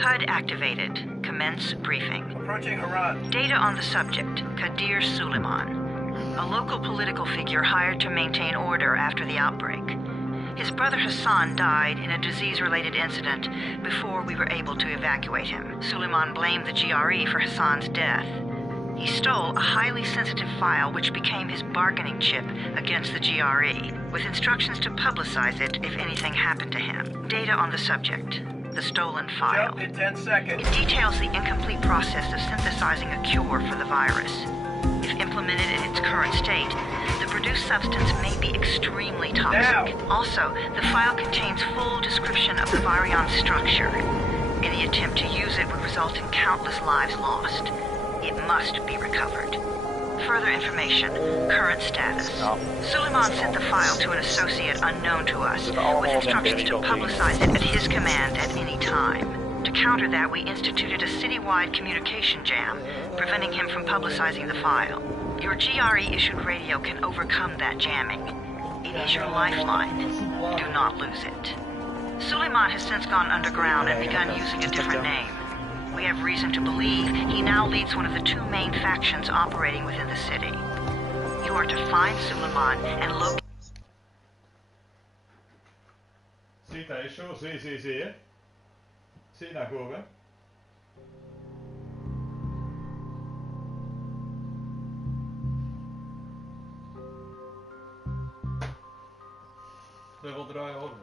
HUD activated. Commence briefing. Approaching Haran. Data on the subject, Kadir Suleiman. A local political figure hired to maintain order after the outbreak. His brother Hassan died in a disease-related incident before we were able to evacuate him. Suleiman blamed the GRE for Hassan's death. He stole a highly sensitive file which became his bargaining chip against the GRE, with instructions to publicize it if anything happened to him. Data on the subject, the stolen file. Jump in 10 seconds. It details the incomplete process of synthesizing a cure for the virus. If implemented in its current state, the produced substance may be extremely toxic. Now. Also, the file contains full description of the virion's structure. Any attempt to use it would result in countless lives lost. It must be recovered. Further information, current status. Suleiman sent the file to an associate unknown to us, with instructions to publicize it at his command at any time. To counter that, we instituted a citywide communication jam, preventing him from publicizing the file. Your GRE-issued radio can overcome that jamming. It is your lifeline. Do not lose it. Suleiman has since gone underground and begun using a different name. We have reason to believe he now leads one of the two main factions operating within the city. You are to find Suleiman and locate... Ziet hij zo, zie. Zie naar voren. Dat wil draaien over.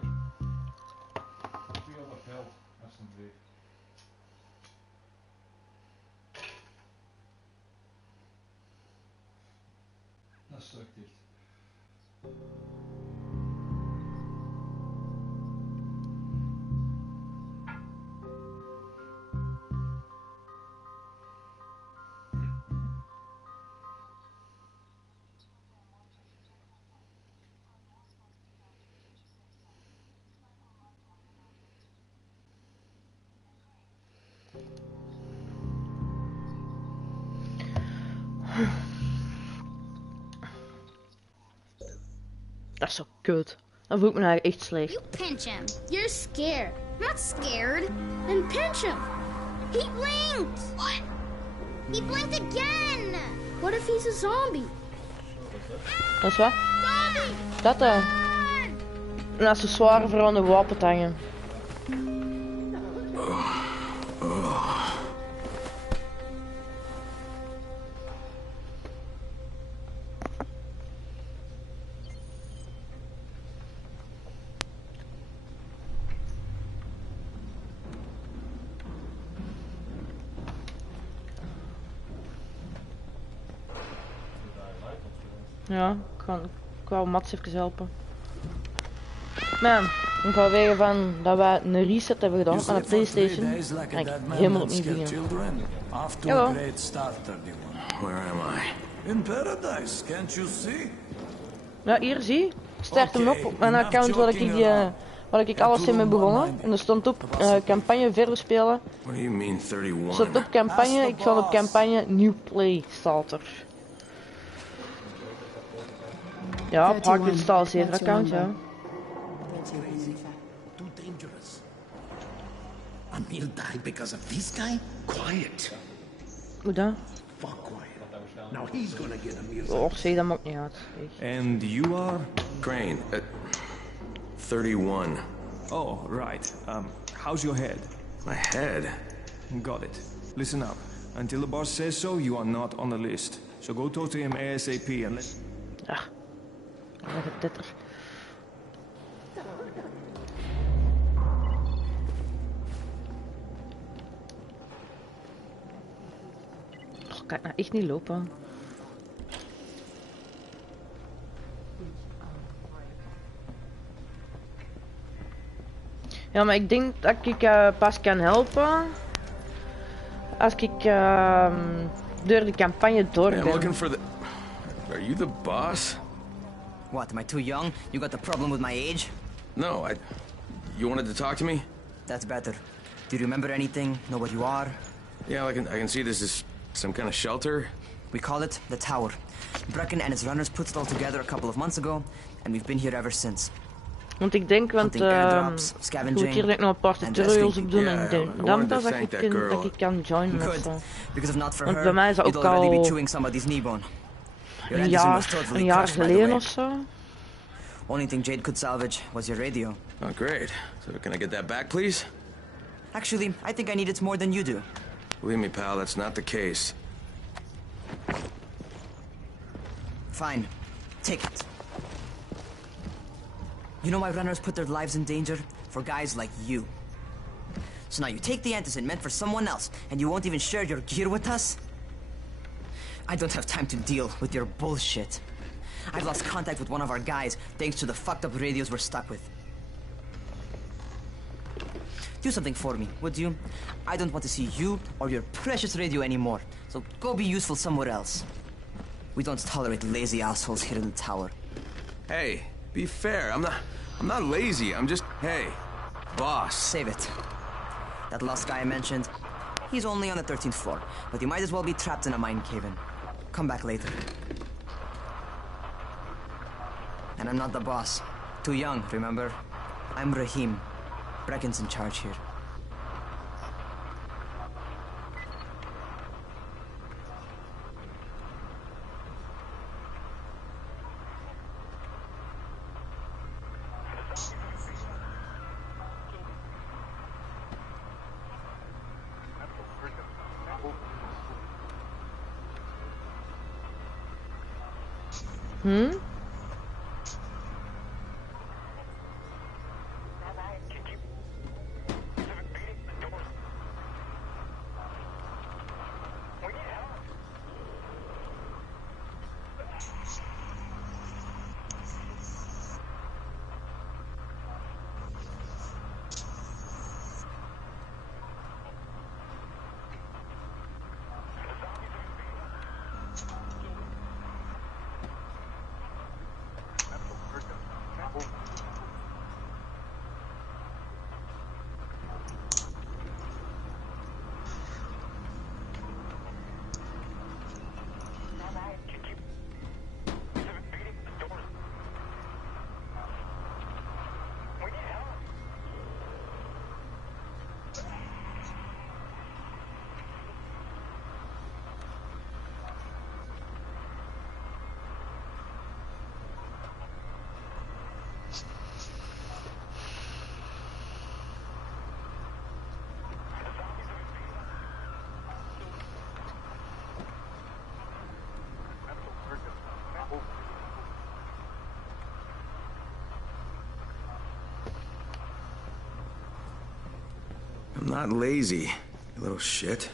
200 geld, alsjeblieft. Dat is stuk dicht. Dat is zo kut. Dan voel ik me nou echt slecht. You pinch him. You're scared. I'm not scared. Then pinch him. He blinked. What? He blinked again. What if he's a zombie? Dat is wat? Zombie! Dat een accessoire voor aan de wapen te hangen. Ja, ik wou Mats even helpen. Man, ik wou wegen van dat wij een reset hebben gedaan aan de PlayStation. En ik helemaal opnieuw beginnen. Hallo. Where am I? In paradise, can't you see? Ja, hier zie. Start hem op mijn account waar ik alles in ben begonnen. En er stond op campagne verder spelen. What do you mean 31? Stond op campagne, ik ga op campagne New Play starter. Ja, pak dit stal zeker account, ja. Too dangerous. Emil died because of this guy? Quiet. Hoe dan? Fuck quiet. Now he's gonna get Emil's. Oh, zie, dat maakt niet uit. And you are? Crane. 31. Oh, right. How's your head? My head? Got it. Listen up. Until the boss says so, you are not on the list. So go talk to him ASAP and let... Ja. Wat is dit er? Oh, kan ik nou echt niet lopen? Ja, maar ik denk dat ik pas kan helpen als ik door de campagne door ben. I'm looking for the... Are you the boss? What, am I too young? You got the problem with my age? No, You wanted to talk to me? That's better. Do you remember anything? Know what you are? Yeah, I can see this is some kind of shelter. We call it the Tower. Brecken and his runners put it all together a couple of months ago, and we've been here ever since. Want ik denk, want ik moet hier nog een paar tutorials op doen en ik denk dan pas dat ik kan joinen of zo. Want bij mij is dat ook al een jaar geleden of zo. Only thing Jade could salvage was your radio. Oh, great. So can I get that back, please? Actually, I think I need it more than you do. Believe me, pal, that's not the case. Fine. Take it. You know why runners put their lives in danger? For guys like you. So now you take the antizin meant for someone else, and you won't even share your gear with us? I don't have time to deal with your bullshit. I've lost contact with one of our guys thanks to the fucked up radios we're stuck with. Do something for me, would you? I don't want to see you or your precious radio anymore, so go be useful somewhere else. We don't tolerate lazy assholes here in the tower. Hey, be fair. I'm not lazy. I'm just, hey, boss. Save it. That last guy I mentioned, he's only on the 13th floor, but he might as well be trapped in a mine cave-in. Come back later. And I'm not the boss. Too young, remember? I'm Rahim. Brecken's in charge here. I'm not lazy, you little shit.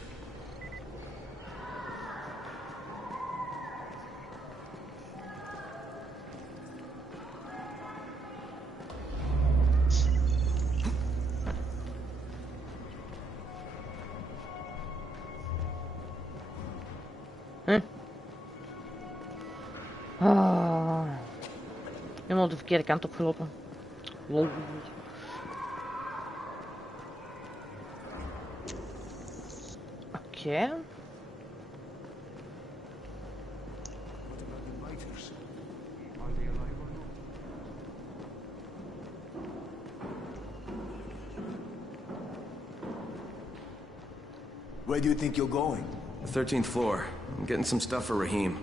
Helemaal de verkeerde kant op gelopen. Lol. Oké. Where do you think you're going? The 13th floor. I'm getting some stuff for Rahim.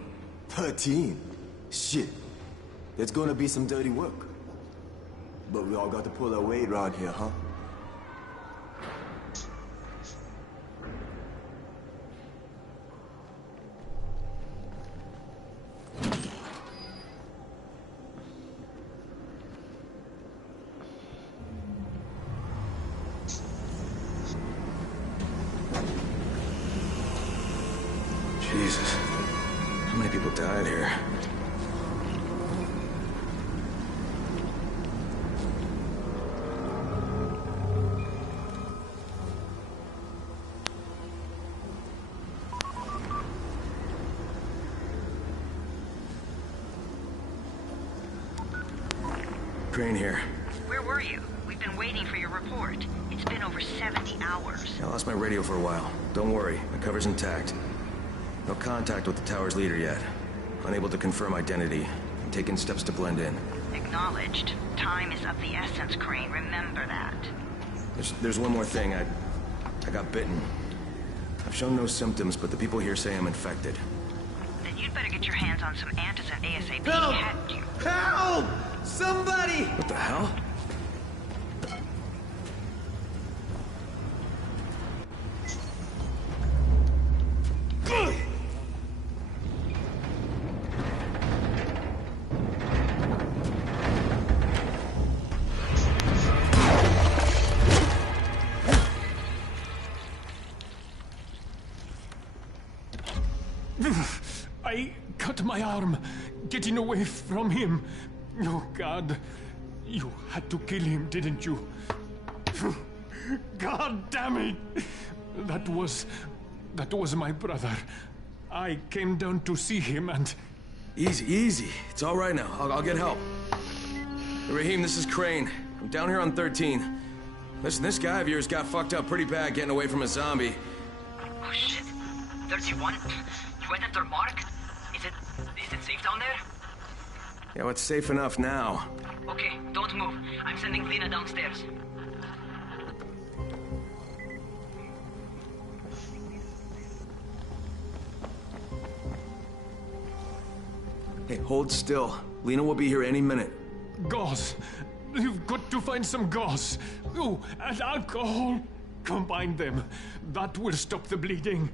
13? Shit. There's gonna be some dirty work. But we all got to pull our weight around here, huh? Jesus. How many people died here? Crane here. Where were you? We've been waiting for your report. It's been over 70 hours. I lost my radio for a while. Don't worry, my cover's intact. No contact with the tower's leader yet. Unable to confirm identity. I'm taking steps to blend in. Acknowledged. Time is of the essence, Crane. Remember that. There's one more thing. I got bitten. I've shown no symptoms, but the people here say I'm infected. Then you'd better get your hands on some antizin ASAP. Help! Hadn't you? Help! Somebody! What the hell? I cut my arm, getting away from him. Oh, God. You had to kill him, didn't you? God damn it! That was my brother. I came down to see him and... Easy. It's all right now. I'll get help. Raheem, this is Crane. I'm down here on 13. Listen, this guy of yours got fucked up pretty bad getting away from a zombie. Oh, shit. 31? You went after Mark? Is it safe down there? Yeah, well, it's safe enough now. Okay, don't move. I'm sending Lena downstairs. Hey, hold still. Lena will be here any minute. Gauze. You've got to find some gauze. Oh, and alcohol. Combine them. That will stop the bleeding.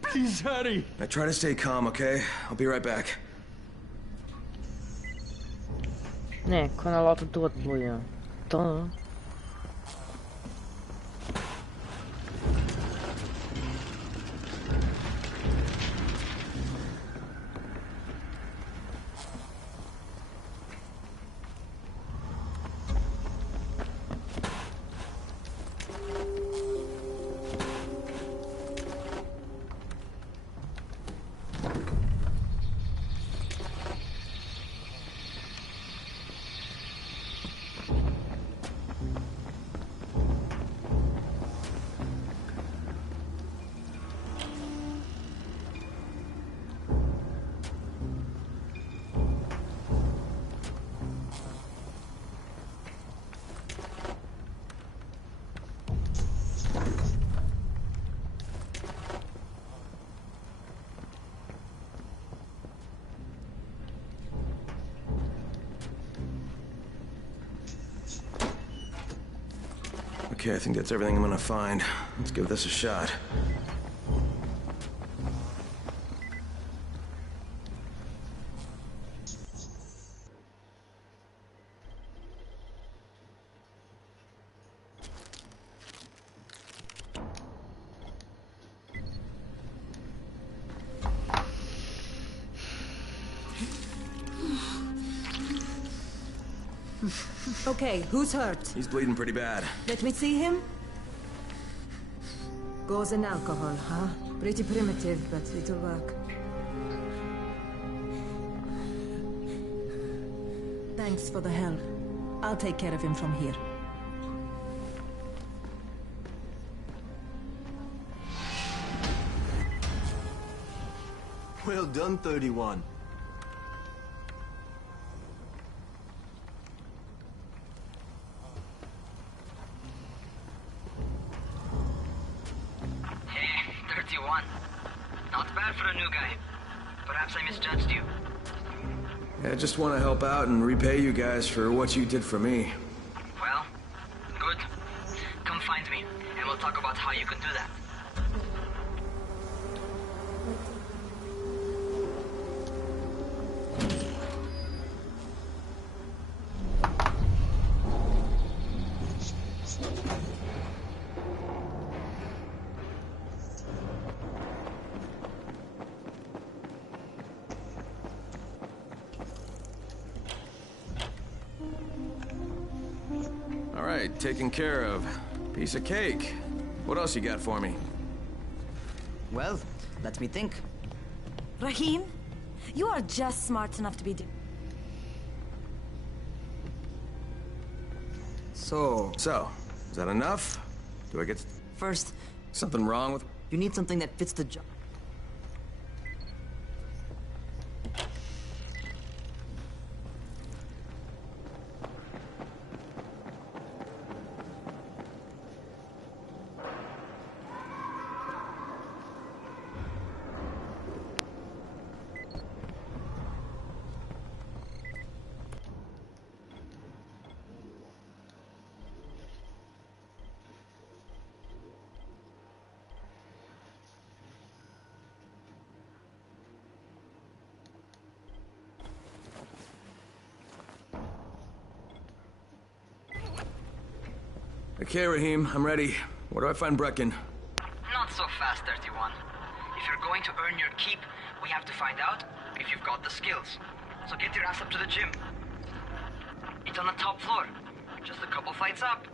Please hurry. Now try to stay calm, okay? I'll be right back. Nee, ik kan al laten doodbloeien. Dan. Okay, I think that's everything I'm gonna find. Let's give this a shot. Okay, who's hurt? He's bleeding pretty bad. Let me see him. Gauze and alcohol, huh? Pretty primitive, but it'll work. Thanks for the help. I'll take care of him from here. Well done, 31. Not bad for a new guy. Perhaps I misjudged you. I just want to help out and repay you guys for what you did for me. Well, good. Come find me, and we'll talk about how you can do that. Taken care of. Piece of cake. What else you got for me? Well, let me think. Raheem, you are just smart enough to be... So, is that enough? Do I get... First... Something wrong with... You need something that fits the job. Okay, Raheem, I'm ready. Where do I find Brecken? Not so fast, 31. If you're going to earn your keep, we have to find out if you've got the skills. So get your ass up to the gym. It's on the top floor. Just a couple flights up.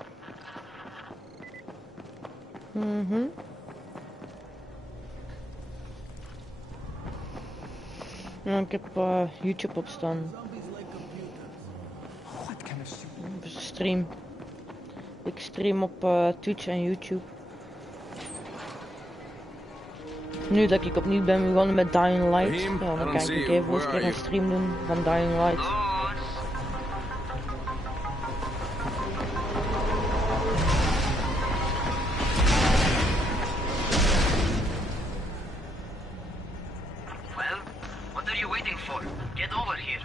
Mhm. Ja, ik heb YouTube op staan. Stream. Ik stream op Twitch en YouTube. Nu dat ik opnieuw ben begonnen met Dying Light, ja, dan kan ik even eens een keer een stream doen van Dying Light. Well, what are you waiting for? Get over here.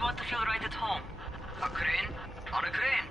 Want to feel right at home? A crane? On a crane.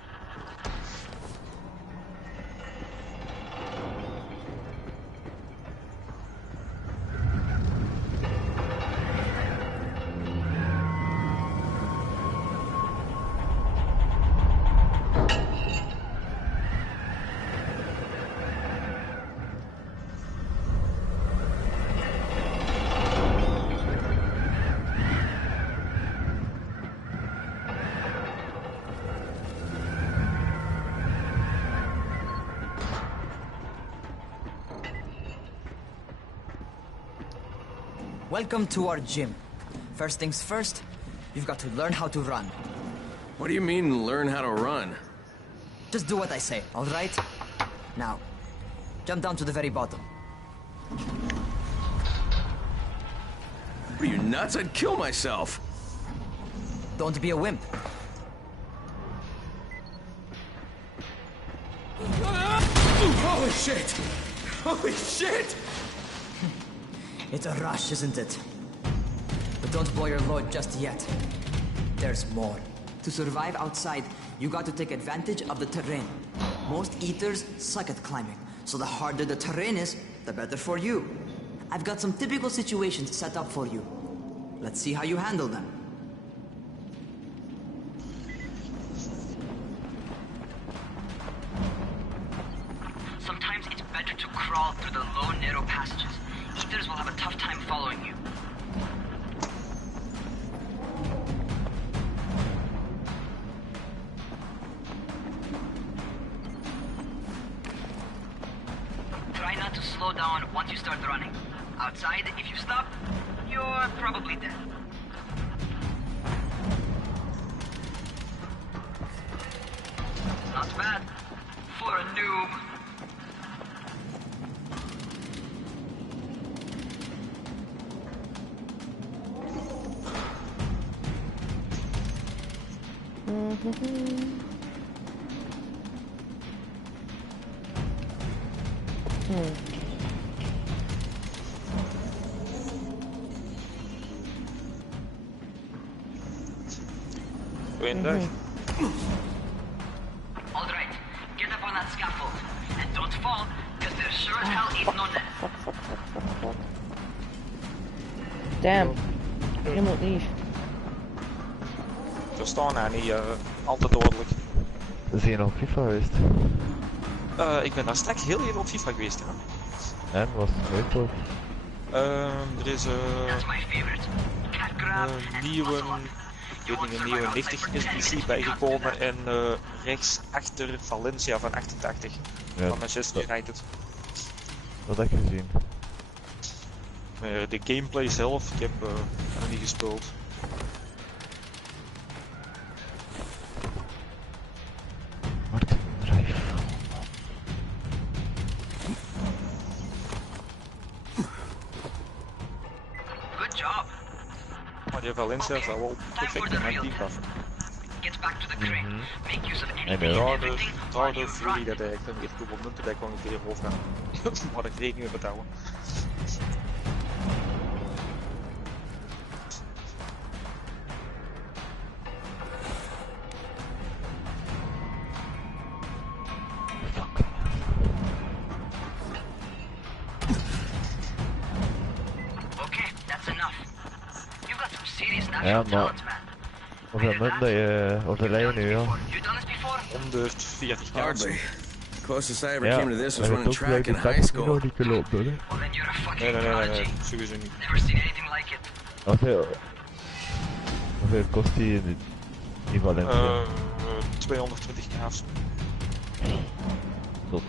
Welcome to our gym. First things first, you've got to learn how to run. What do you mean, learn how to run? Just do what I say, all right? Now, jump down to the very bottom. Are you nuts? I'd kill myself. Don't be a wimp. Holy shit! Holy shit! It's a rush, isn't it? But don't blow your load just yet. There's more. To survive outside, you got to take advantage of the terrain. Most eaters suck at climbing, so the harder the terrain is, the better for you. I've got some typical situations set up for you. Let's see how you handle them. Sometimes it's better to crawl through the low, narrow passages. Eaters will have a tough time following you. Try not to slow down once you start running. Outside, if you stop, you're probably dead. Not bad for a noob. Goeiedag. All right, get up on that scaffold and don't fall, because there sure as hell ain't no net. Damn, helemaal niet. Verstaan haar niet, altijd dodelijk. Zijn je op FIFA geweest? Ik ben daar straks heel even op FIFA geweest, ja. En, was het leuk toch? Er is een nieuwe 90 NPC bijgekomen en rechts achter Valencia van 88 van Manchester United. Dat heb ik gezien. De gameplay zelf, ik heb nog niet gespeeld. Good job. Maar die Valencia zou wel perfect in mijn team passen. En daardoor voel ik dat ik dan weer toe op munten dat ik gewoon een keer hoofd gaan. Maar ik rekening mee betalen. Ja, maar... Hoeveel munten dat je overlijden nu, ja? 140 kaarten. Closest I ever came to this was running track in high school. nog niet gelopen, hè? Nee, sowieso niet. Hoeveel kost die in Valencia? 220 kaas. Tot.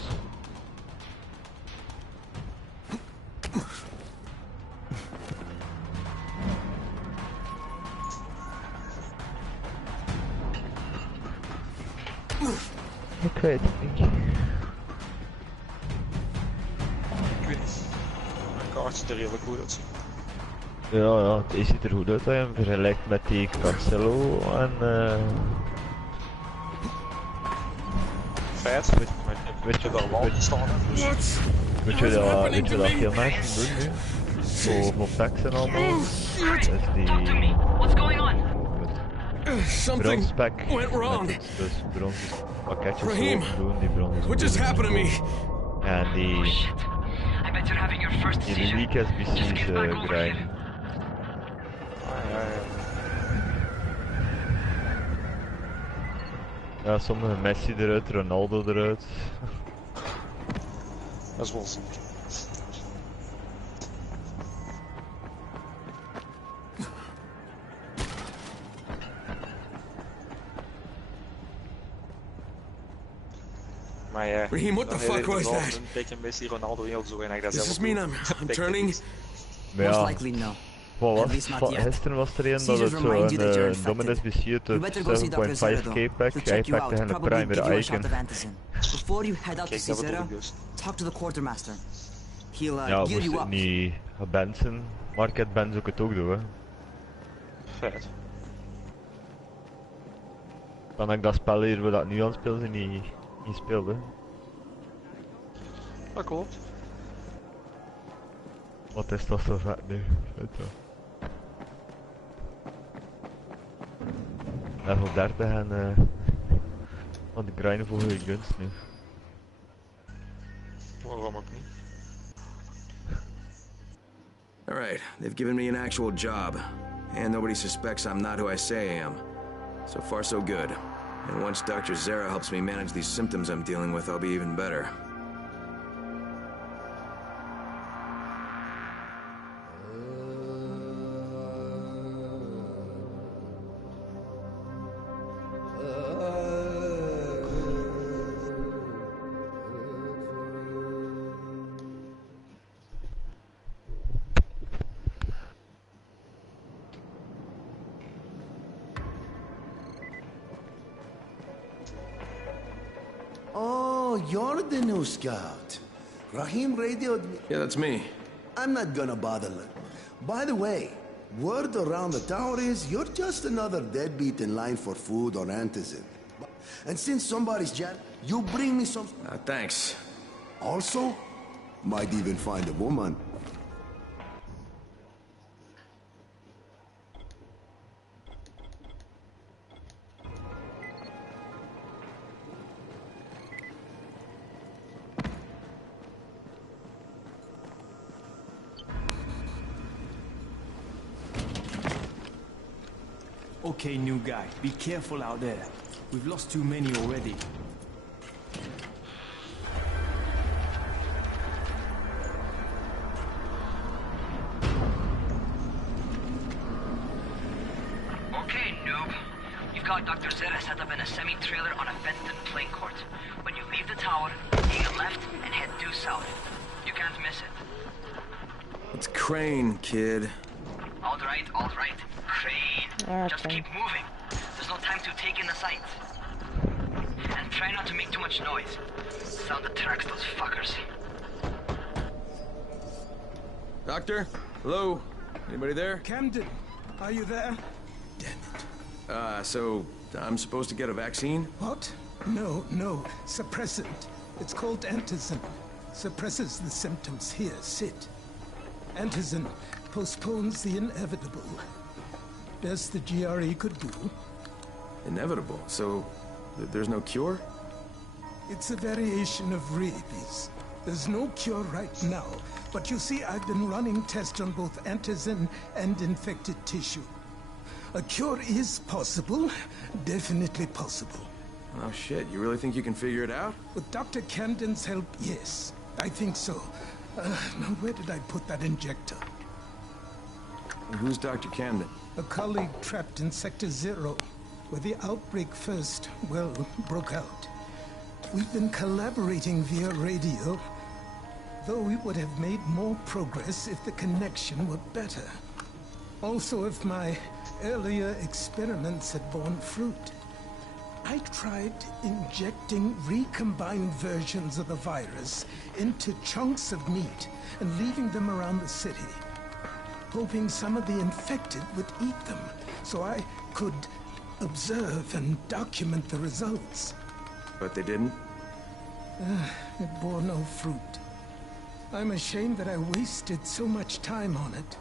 Ik weet het niet. Ik weet niet. Mijn kaart ziet er redelijk goed uit. Ja, die ziet er goed uit als je hem vergelijkt met die Cancelo en Feit, weet je daar wel staan? Weet je dat veel mensen doen nu? Voor packs en allemaal. Dat is die... Something went wrong. Dus brons pakketjes Raheem, doen, die brons. what just happened to me? En die... Die unieke SBC's grinden. Ja, sommige Messi eruit, Ronaldo eruit. Dat is wel ziek. Maar ja, Raheem, what the fuck was that? Messi, Ronaldo heel zo en ik dat Does zelf. this mean I'm turning? Ja. Likely no. Wat was gisteren was er een dat het zo'n domme SBC uit de 7.5k pack, hij pakte hen een primer icon. Before you head out to Caesarea, talk to the quartermaster. He'll Ja, gear you moest up. het niet Benson, Market Benz ook het ook doen, hè. Feit. Kan ik dat spel hier waar dat nu aan speelt niet speelde. Dat klopt. Wat is dat zo vet nu? Level 30 en aan de grinden voor je guns nu. Waarom ook niet? Alright, they've given me an actual job. And nobody suspects I'm not who I say I am. So far so good. And once Dr. Zara helps me manage these symptoms I'm dealing with, I'll be even better. Oh, you're the new scout. Raheem radioed me. Yeah, that's me. I'm not gonna bother. By the way, word around the tower is you're just another deadbeat in line for food or antizin. And since somebody's jet, you bring me some... Thanks. Also, might even find a woman. Okay, new guy, be careful out there. We've lost too many already. Okay, noob. You've got Dr. Zera set up in a semi-trailer on a Fenton plane court. When you leave the tower, take a left and head due south. You can't miss it. It's Crane, kid. All right, Crane. Just keep moving. There's no time to take in the sights. And try not to make too much noise. Sound attracts those fuckers. Doctor? Hello? Anybody there? Camden, are you there? So I'm supposed to get a vaccine? What? No. Suppressant. It's called antizin. Suppresses the symptoms. Here, sit. Antizin postpones the inevitable. Best the GRE could do. Inevitable? So there's no cure? It's a variation of rabies. There's no cure right now, but you see, I've been running tests on both antizin and infected tissue. A cure is possible. Definitely possible. Oh shit, you really think you can figure it out? With Dr. Camden's help, yes. I think so. Now where did I put that injector? Who's Dr. Camden? A colleague trapped in Sector 0, where the outbreak first, well, broke out. We've been collaborating via radio, though we would have made more progress if the connection were better. Also, if my earlier experiments had borne fruit. I tried injecting recombined versions of the virus into chunks of meat and leaving them around the city, hoping some of the infected would eat them so I could observe and document the results. But they didn't? It bore no fruit. I'm ashamed that I wasted so much time on it.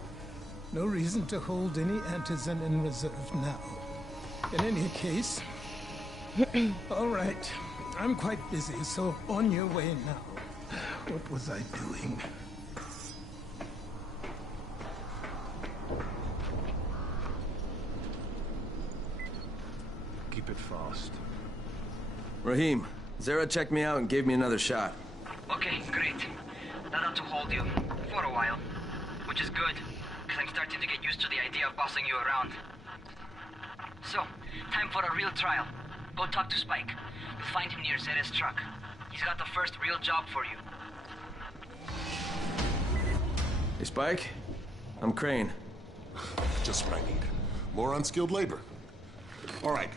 No reason to hold any antizin in reserve now. In any case, all right. I'm quite busy, so on your way now. What was I doing? Keep it fast. Rahim, Zara checked me out and gave me another shot. Okay, great. That ought to hold you. For a while. Which is good, because I'm starting to get used to the idea of bossing you around. So, time for a real trial. Go talk to Spike. You'll find him near Zera's truck. He's got the first real job for you. Hey, Spike. I'm Crane. Just what I need. More unskilled labor. All right.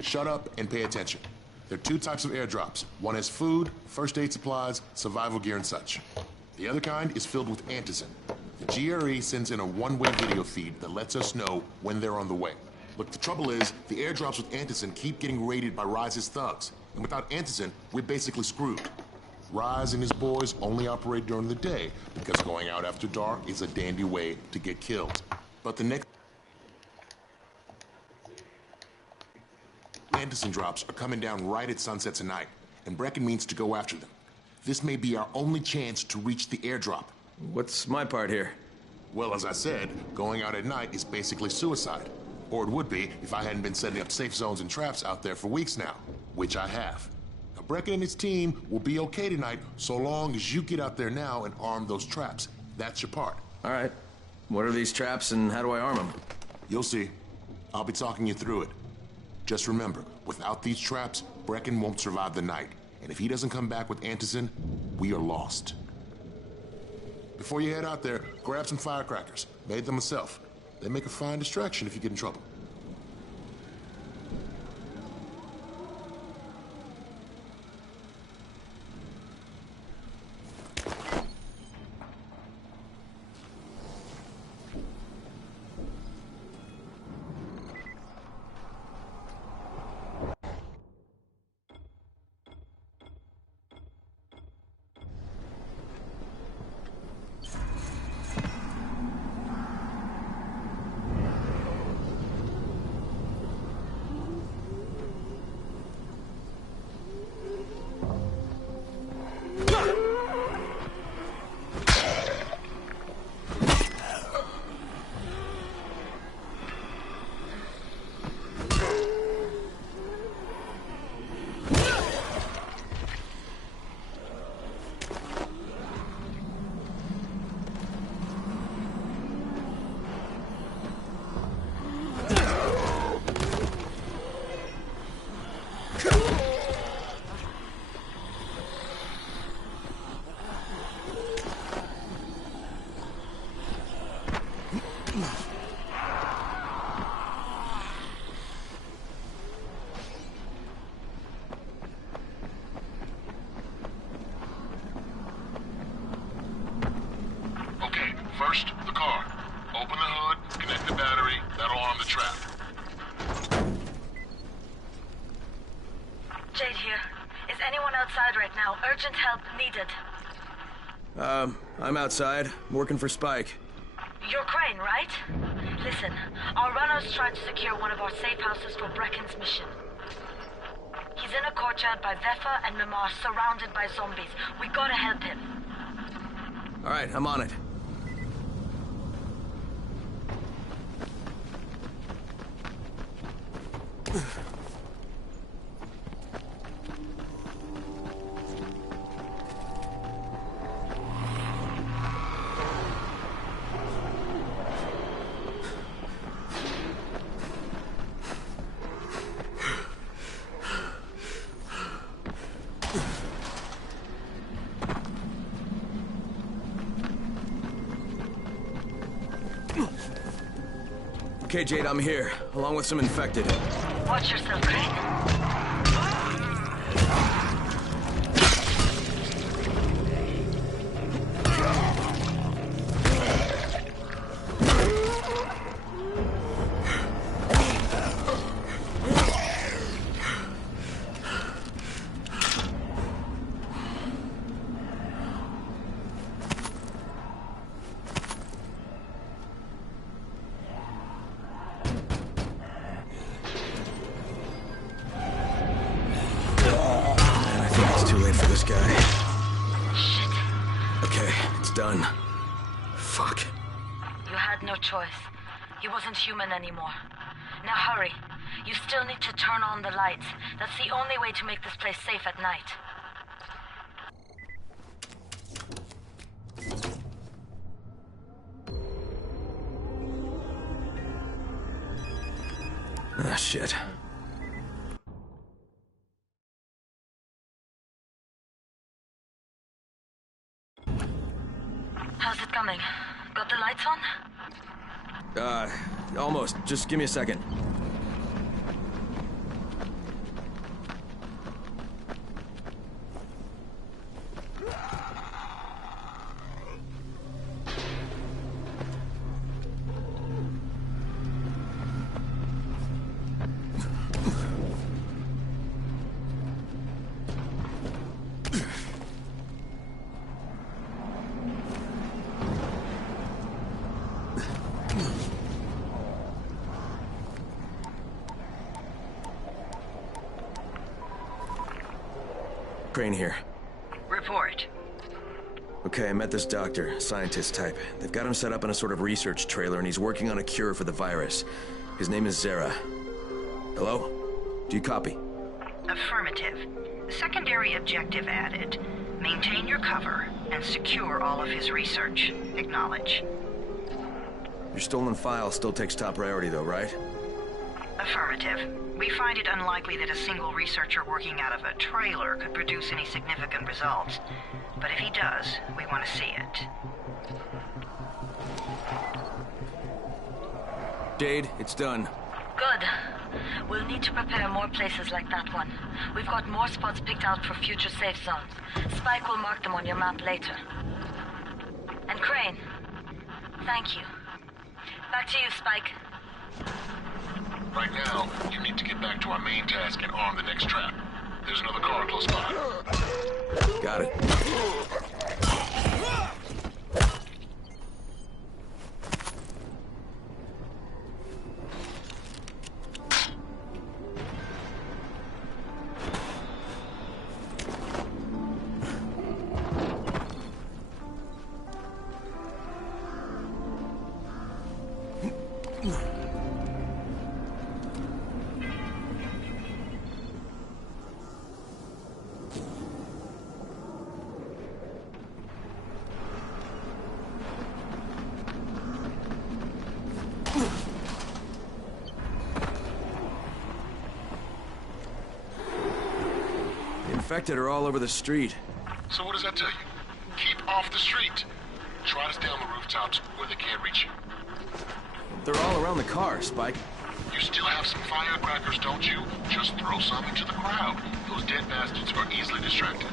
Shut up and pay attention. There are two types of airdrops. One has food, first aid supplies, survival gear, and such. The other kind is filled with antizin. The GRE sends in a one-way video feed that lets us know when they're on the way. Look, the trouble is, the airdrops with antizin keep getting raided by Rise's thugs. And without antizin, we're basically screwed. Rise and his boys only operate during the day because going out after dark is a dandy way to get killed. But the next antizin drops are coming down right at sunset tonight, and Brecken means to go after them. This may be our only chance to reach the airdrop. What's my part here? Well, as I said, going out at night is basically suicide. Or it would be if I hadn't been setting up safe zones and traps out there for weeks now, which I have. Now, Brecken and his team will be okay tonight so long as you get out there now and arm those traps. That's your part. All right. What are these traps and how do I arm them? You'll see. I'll be talking you through it. Just remember, without these traps, Brecken won't survive the night. And if he doesn't come back with antizin, we are lost. Before you head out there, grab some firecrackers. Made them myself. They make a fine distraction if you get in trouble. First, the car. Open the hood, connect the battery, that'll arm the trap. Jade here. Is anyone outside right now? Urgent help needed. I'm outside, working for Spike. You're Crane, right? Listen, our runners tried to secure one of our safe houses for Brecken's mission. He's in a courtyard by Vefa and Mimar, surrounded by zombies. We gotta help him. All right, I'm on it. Okay, Jade, I'm here, along with some infected. Watch yourself, Crane. Human anymore. Now hurry. You still need to turn on the lights. That's the only way to make this place safe at night. Ah, shit. How's it coming? Got the lights on? Almost. Just give me a second. Crane here. Report. Okay, I met this doctor, scientist type. They've got him set up in a sort of research trailer, and he's working on a cure for the virus. His name is Zera. Hello? Do you copy? Affirmative. Secondary objective added. Maintain your cover and secure all of his research. Acknowledge. Your stolen file still takes top priority though, right? Affirmative. We find it unlikely that a single researcher working out of a trailer could produce any significant results. But if he does, we want to see it. Jade, it's done. Good. We'll need to prepare more places like that one. We've got more spots picked out for future safe zones. Spike will mark them on your map later. And Crane, thank you. Back to you, Spike. Right now, you need to get back to our main task and arm the next trap. There's another car close by. Got it. Infected are all over the street. So what does that tell you? Keep off the street. Try to stay on the rooftops where they can't reach you. They're all around the car, Spike. You still have some firecrackers, don't you? Just throw some into the crowd. Those dead bastards are easily distracted.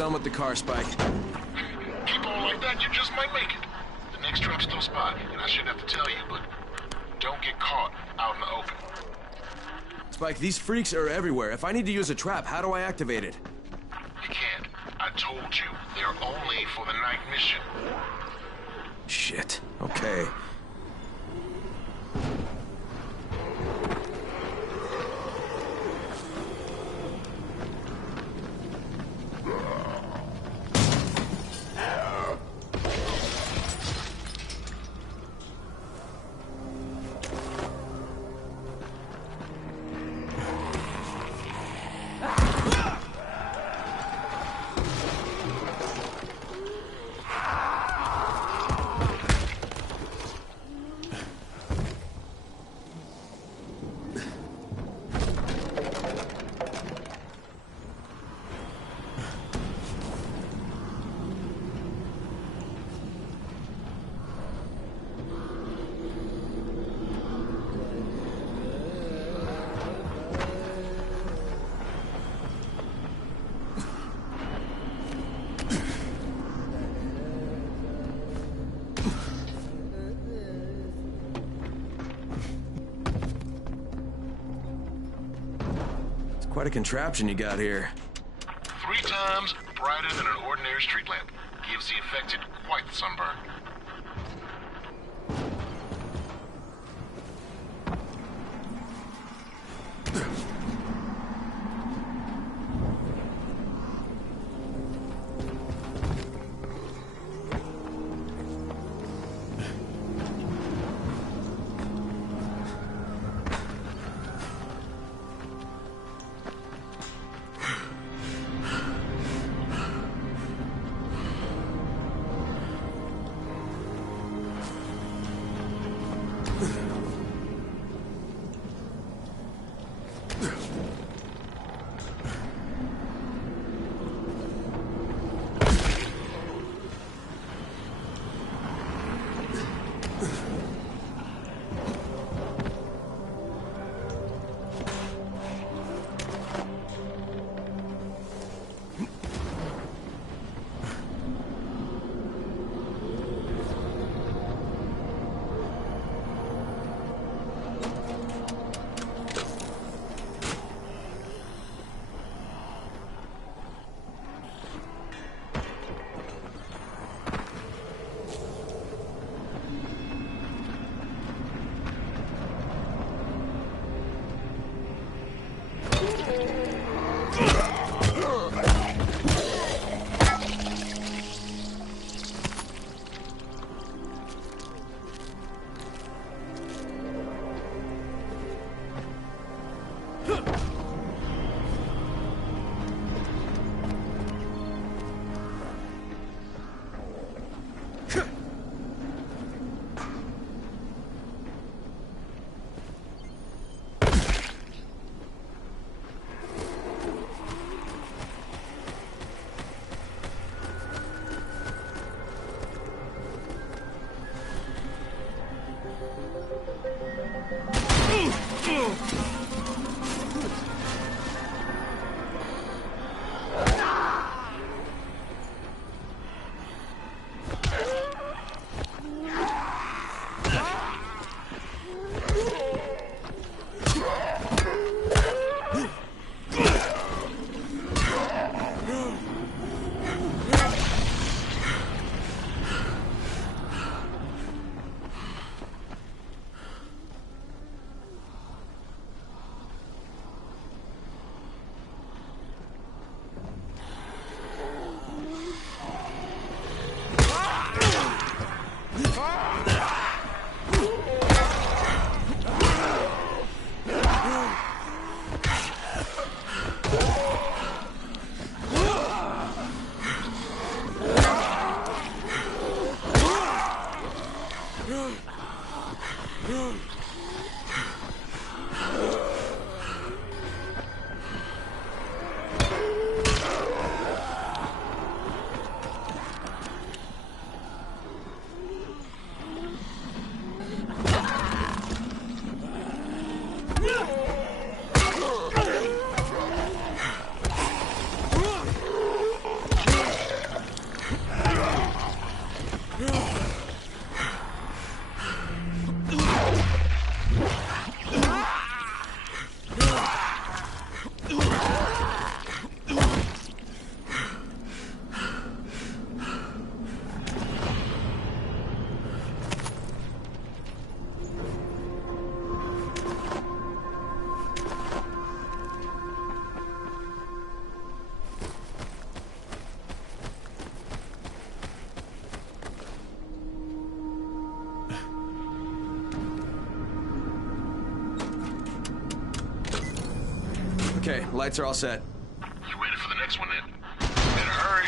done with the car, Spike. Keep on like that, you just might make it. The next trap's still spot, and I shouldn't have to tell you, but don't get caught out in the open. Spike, these freaks are everywhere. If I need to use a trap, how do I activate it? You can't. I told you, they're only for the night mission. Shit. Okay. Quite a contraption you got here. 3 times brighter than an ordinary street lamp. Gives the affected quite the sunburn. Okay, lights are all set. You ready for the next one then? Better hurry.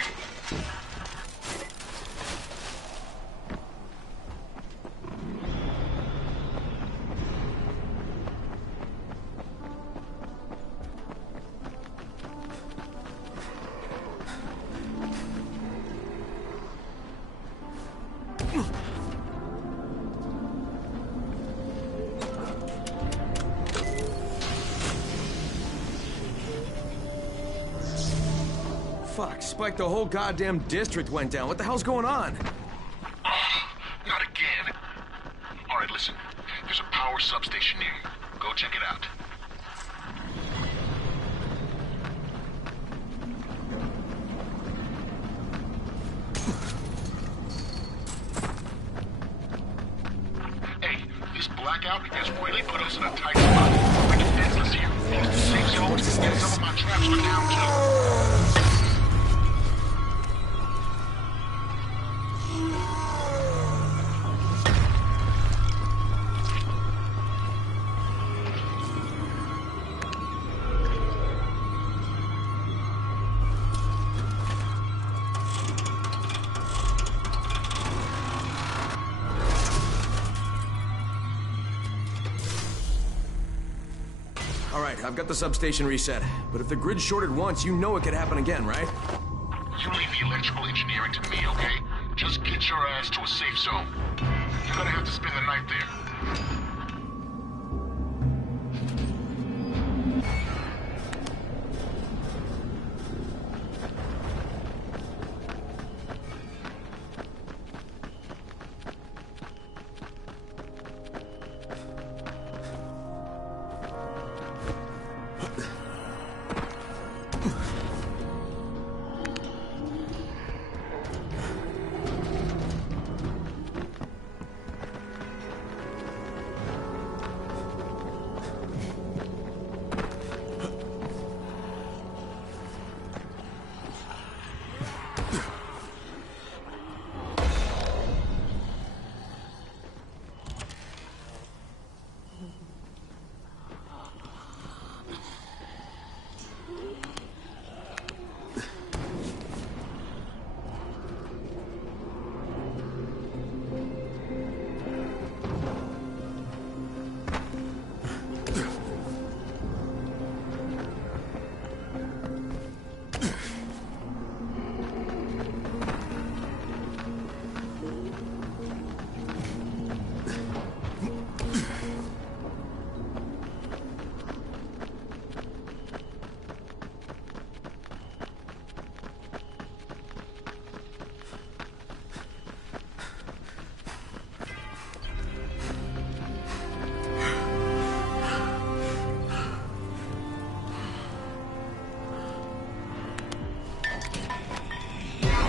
Fuck, Spike, the whole goddamn district went down. What the hell's going on? Not again. All right, listen. There's a power substation near you. Go check it out. Hey, this blackout has really put us in a tight spot. We're defenseless here. Use the safe zones and some of my traps are down too. Alright, I've got the substation reset. But if the grid shorted once, you know it could happen again, right? You leave the electrical engineering to me, okay? Just get your ass to a safe zone. You're gonna have to spend the night there.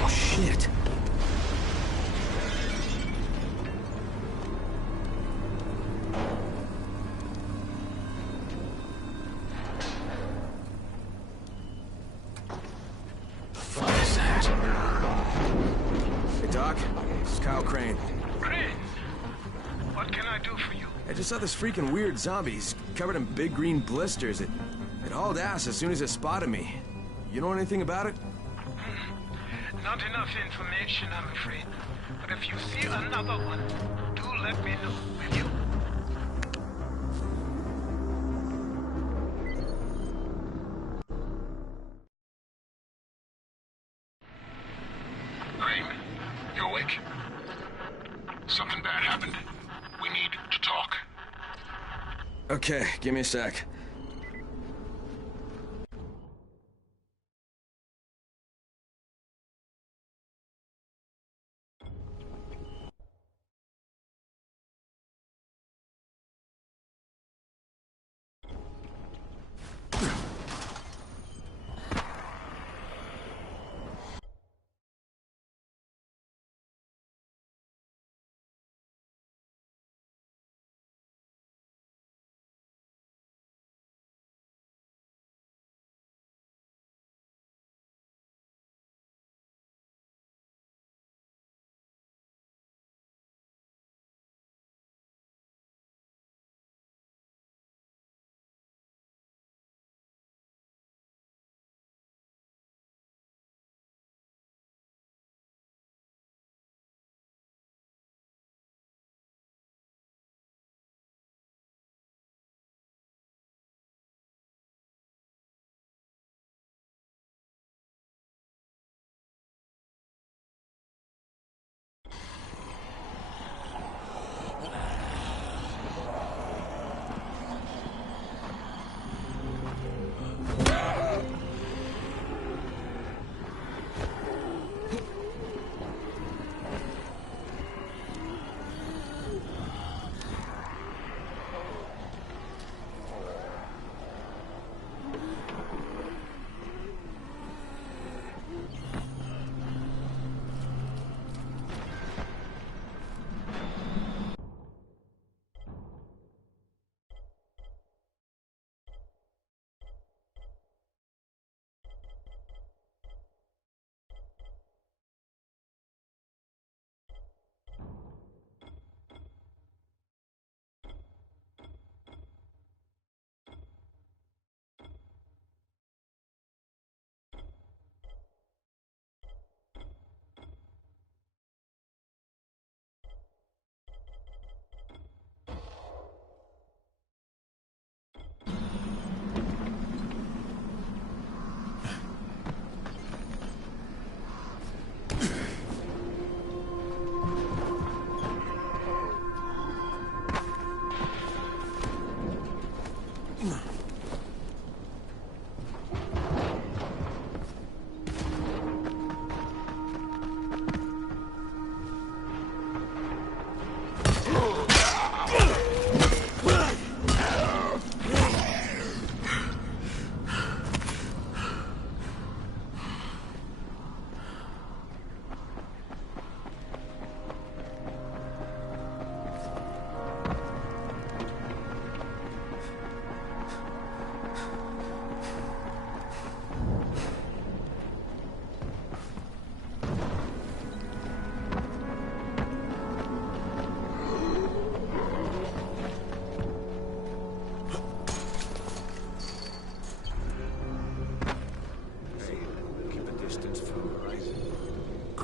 Shit. What is that? Hey, Doc. This is Kyle Crane. Crane, what can I do for you? I just saw this freaking weird zombie. He's covered in big green blisters. It hauled ass as soon as it spotted me. You know anything about it? Not enough information, I'm afraid. But if you see another one, do let me know, will you? Crane, you awake? Something bad happened. We need to talk. Okay, give me a sec.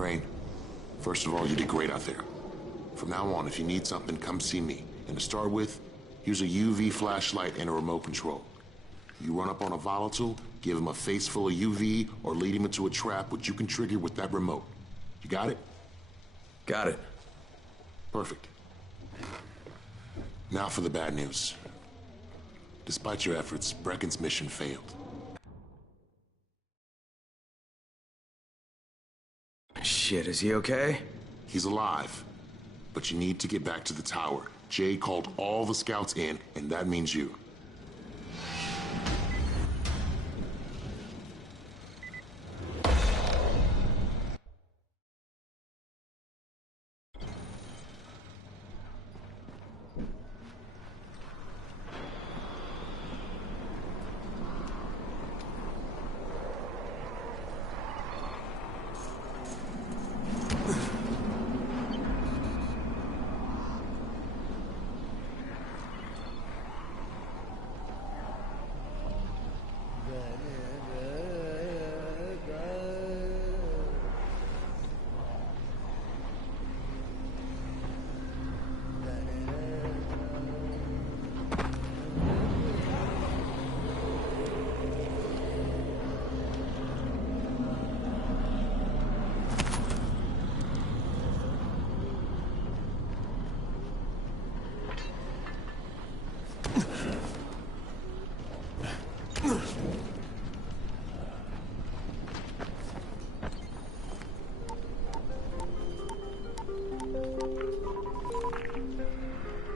Crane, first of all, you did great out there. From now on, if you need something, come see me. And to start with, here's a UV flashlight and a remote control. You run up on a volatile, give him a face full of UV, or lead him into a trap which you can trigger with that remote. You got it? Got it. Perfect. Now for the bad news. Despite your efforts, Brecken's mission failed. Shit, is he okay? He's alive. But you need to get back to the tower. Jay called all the scouts in, and that means you.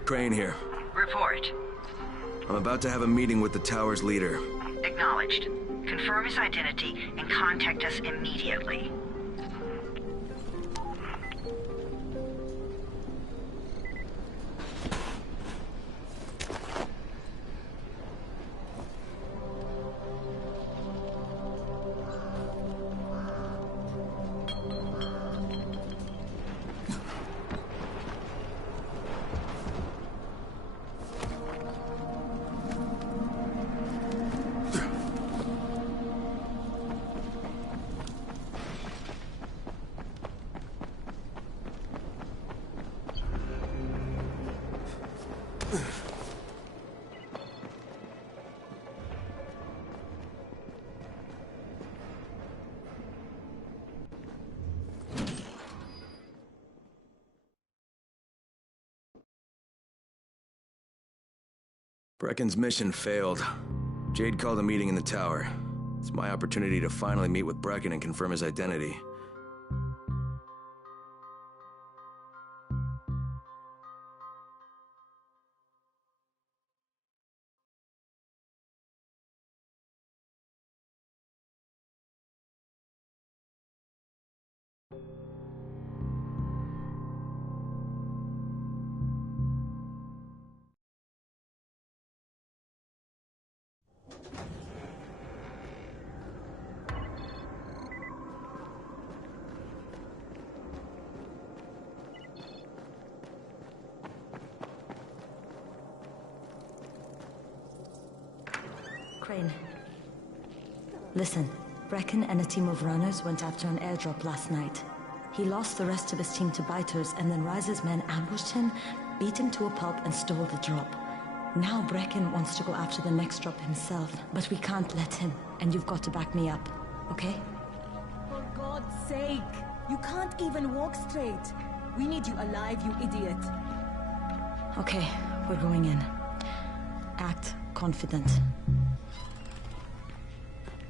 Crane here. Report. I'm about to have a meeting with the tower's leader. Acknowledged. Confirm his identity and contact us immediately. Brecken's mission failed. Jade called a meeting in the tower. It's my opportunity to finally meet with Brecken and confirm his identity. Crane. Listen, Brecken and a team of runners went after an airdrop last night. He lost the rest of his team to biters, and then Rise's men ambushed him, beat him to a pulp, and stole the drop. Now Brecken wants to go after the next drop himself, but we can't let him, and you've got to back me up, okay? For God's sake! You can't even walk straight! We need you alive, you idiot! Okay, we're going in. Act confident.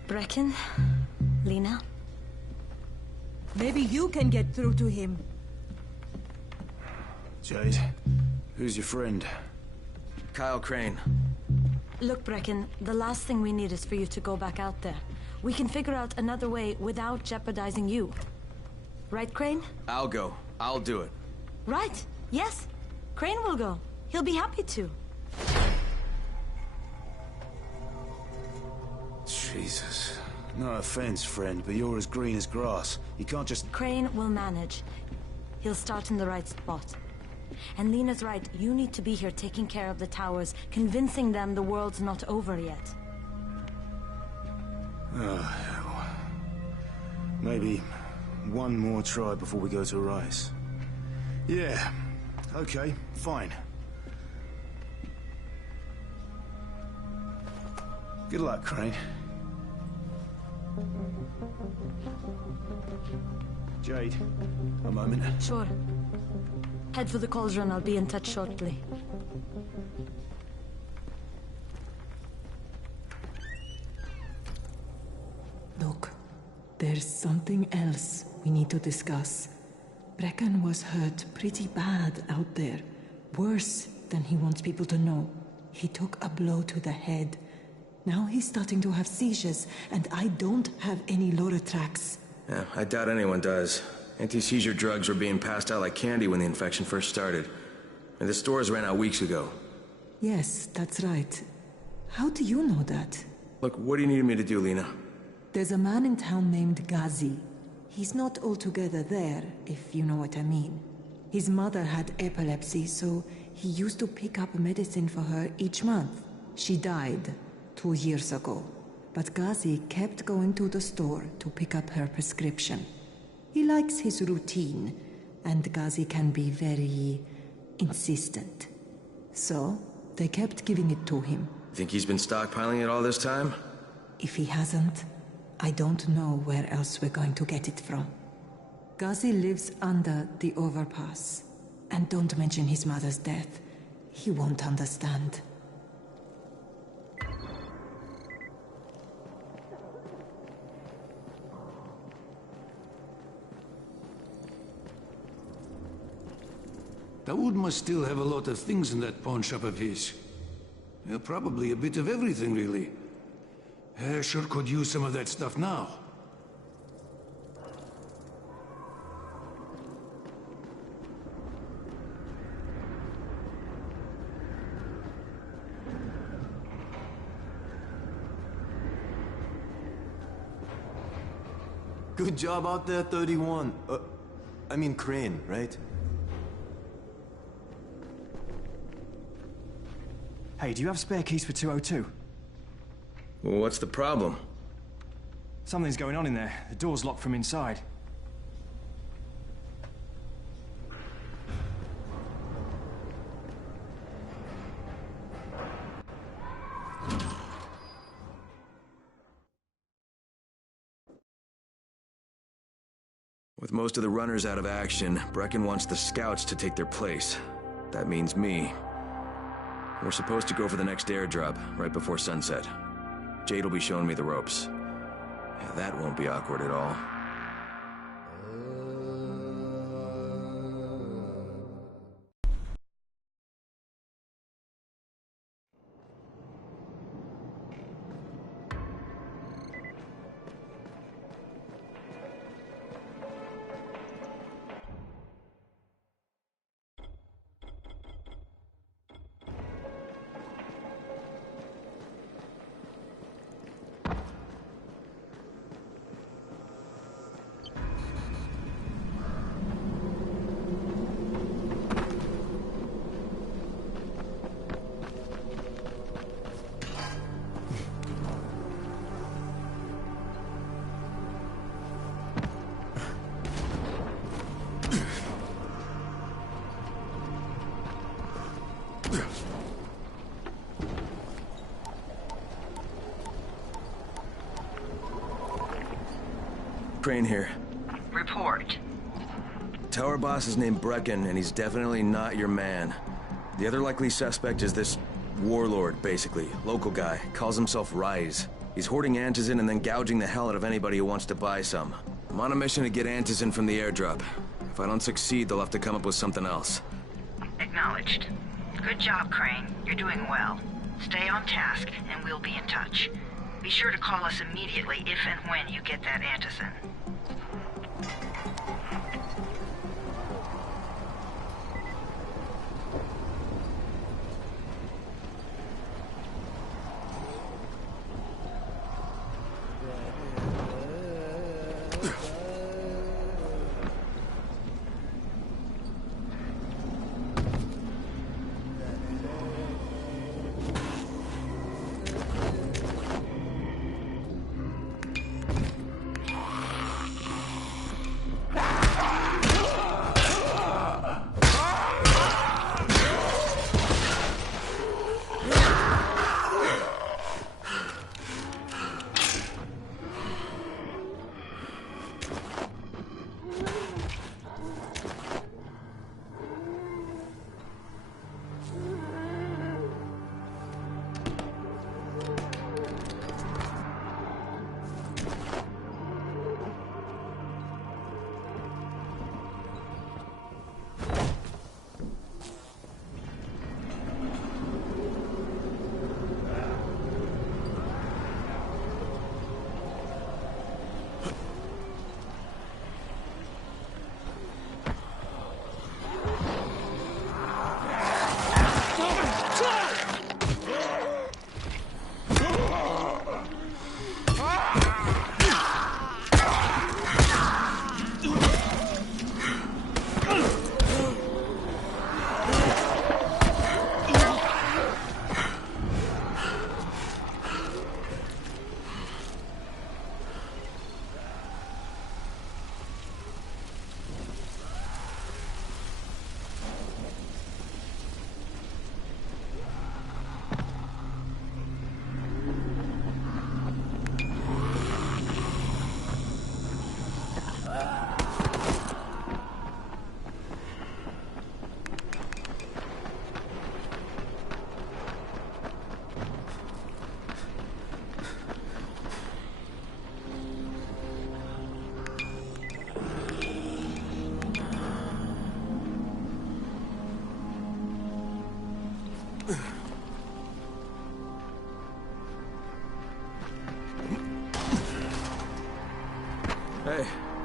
Brecken? Lena? Maybe you can get through to him. Jade, who's your friend? Kyle Crane. Look, Brecken, the last thing we need is for you to go back out there. We can figure out another way without jeopardizing you. Right, Crane? I'll go. I'll do it. Right. Yes. Crane will go. He'll be happy to. Jesus. No offense, friend, but you're as green as grass. You can't just... Crane will manage. He'll start in the right spot. And Lena's right, you need to be here taking care of the towers, convincing them the world's not over yet. Oh, hell. Maybe one more try before we go to Rice. Yeah, okay, fine. Good luck, Crane. Jade, a moment. Sure. Head for the cauldron. I'll be in touch shortly. Look, there's something else we need to discuss. Brecken was hurt pretty bad out there. Worse than he wants people to know. He took a blow to the head. Now he's starting to have seizures, and I don't have any Loratrax. Yeah, I doubt anyone does. Anti-seizure drugs were being passed out like candy when the infection first started. And the stores ran out weeks ago. Yes, that's right. How do you know that? Look, what do you need me to do, Lena? There's a man in town named Ghazi. He's not altogether there, if you know what I mean. His mother had epilepsy, so he used to pick up medicine for her each month. She died 2 years ago. But Ghazi kept going to the store to pick up her prescription. He likes his routine, and Ghazi can be very insistent. So, they kept giving it to him. Think he's been stockpiling it all this time? If he hasn't, I don't know where else we're going to get it from. Ghazi lives under the overpass. And don't mention his mother's death. He won't understand. Dawood must still have a lot of things in that pawn shop of his. Yeah, probably a bit of everything, really. Sure could use some of that stuff now. Good job out there, 31. I mean Crane, right? Hey, do you have spare keys for 202? Well, what's the problem? Something's going on in there. The door's locked from inside. With most of the runners out of action, Brecken wants the scouts to take their place. That means me. We're supposed to go for the next airdrop, right before sunset. Jade will be showing me the ropes. Yeah, that won't be awkward at all. Crane here. Report. Tower boss is named Brecken, and he's definitely not your man. The other likely suspect is this warlord, basically. Local guy. Calls himself Rise. He's hoarding antizin and then gouging the hell out of anybody who wants to buy some. I'm on a mission to get antizin from the airdrop. If I don't succeed, they'll have to come up with something else. Acknowledged. Good job, Crane. You're doing well. Stay on task, and we'll be in touch. Be sure to call us immediately if and when you get that antizin.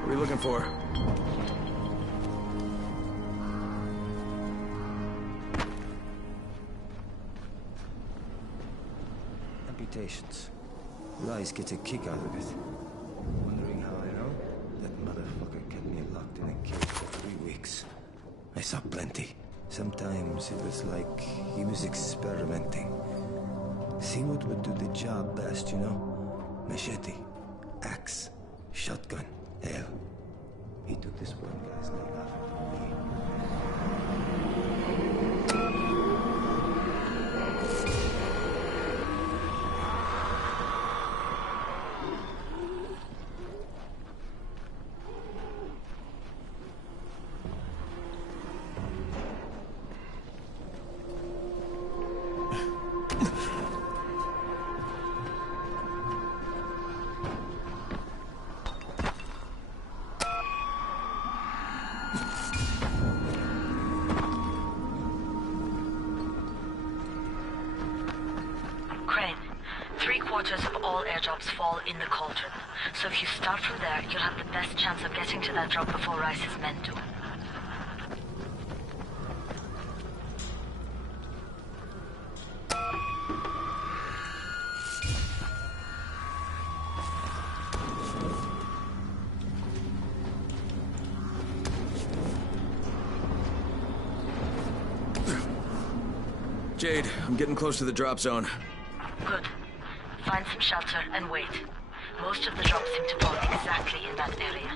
What are you looking for? Amputations. Rice gets a kick out of it. Wondering how I know? That motherfucker kept me locked in a cage for 3 weeks. I saw plenty. Sometimes it was like he was experimenting. See what would do the job best, you know? Machete, axe, shotgun, hell. He took this one guy's leg off of me. Of all airdrops fall in the cauldron. So if you start from there, you'll have the best chance of getting to that drop before Rice's men do. Jade, I'm getting close to the drop zone. Good. Find some shelter and wait. Most of the drops seem to fall exactly in that area.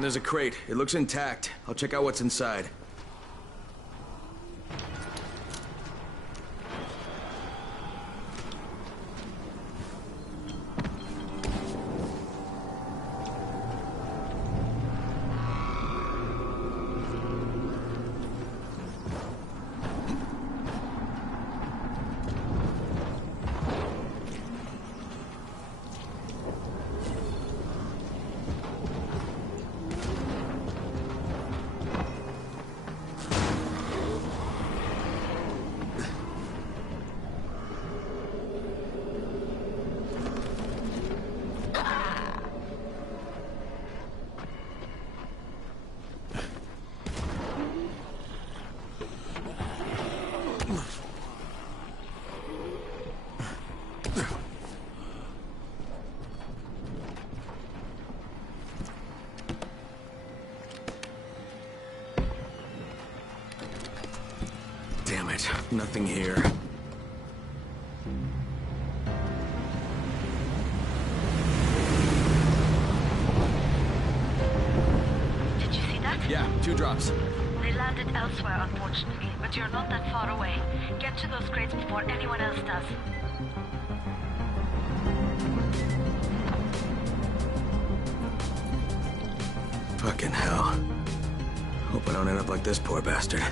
There's a crate. It looks intact. I'll check out what's inside. Damn it, nothing here. Did you see that? Yeah, 2 drops. They landed elsewhere, unfortunately, but you're not that far away. Get to those crates before anyone else does. Fucking hell. Hope I don't end up like this poor bastard.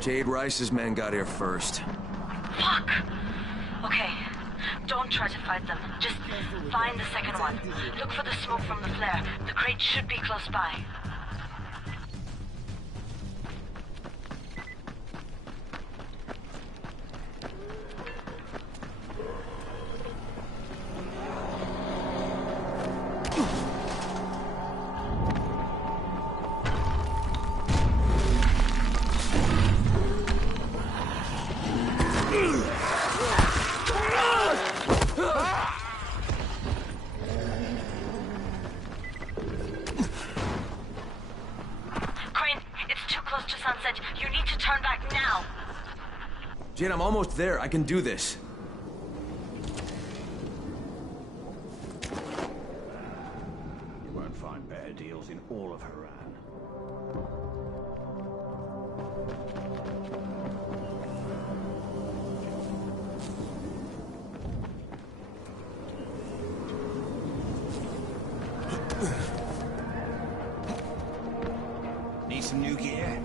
Jade Rice's men got here first. Fuck! Okay, don't try to fight them. Just find the second one. Look for the smoke from the flare. The crate should be close by. Jade, I'm almost there. I can do this. You won't find better deals in all of Haran. Need some new gear?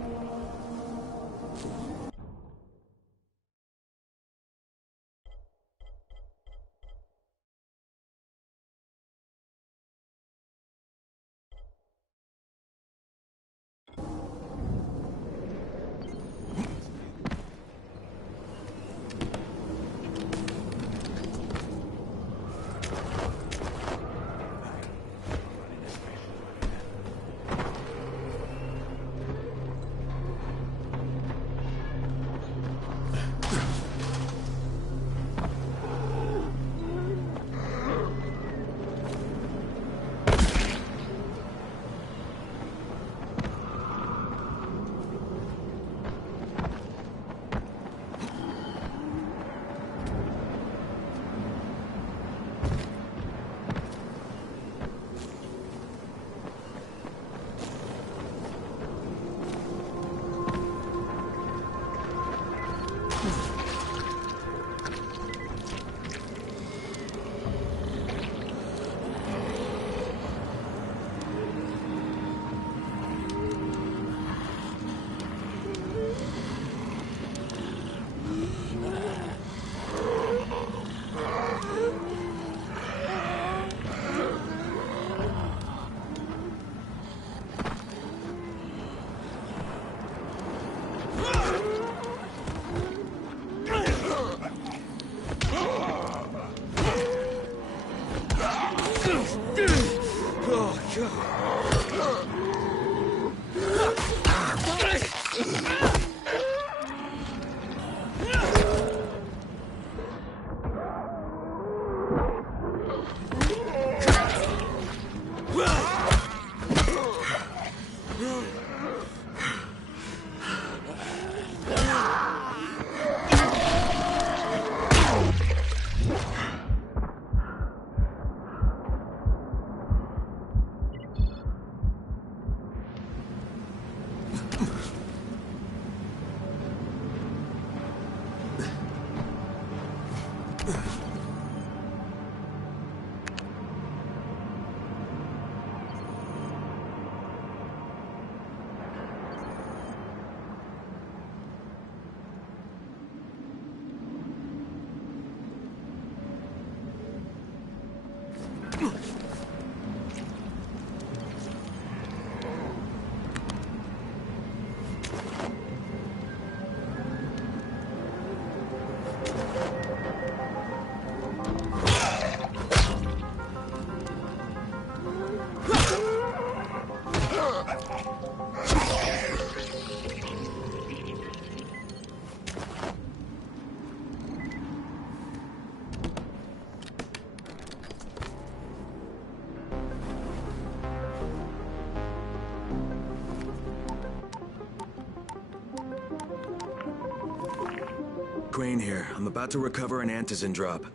Crane here. I'm about to recover an antizin drop. Good,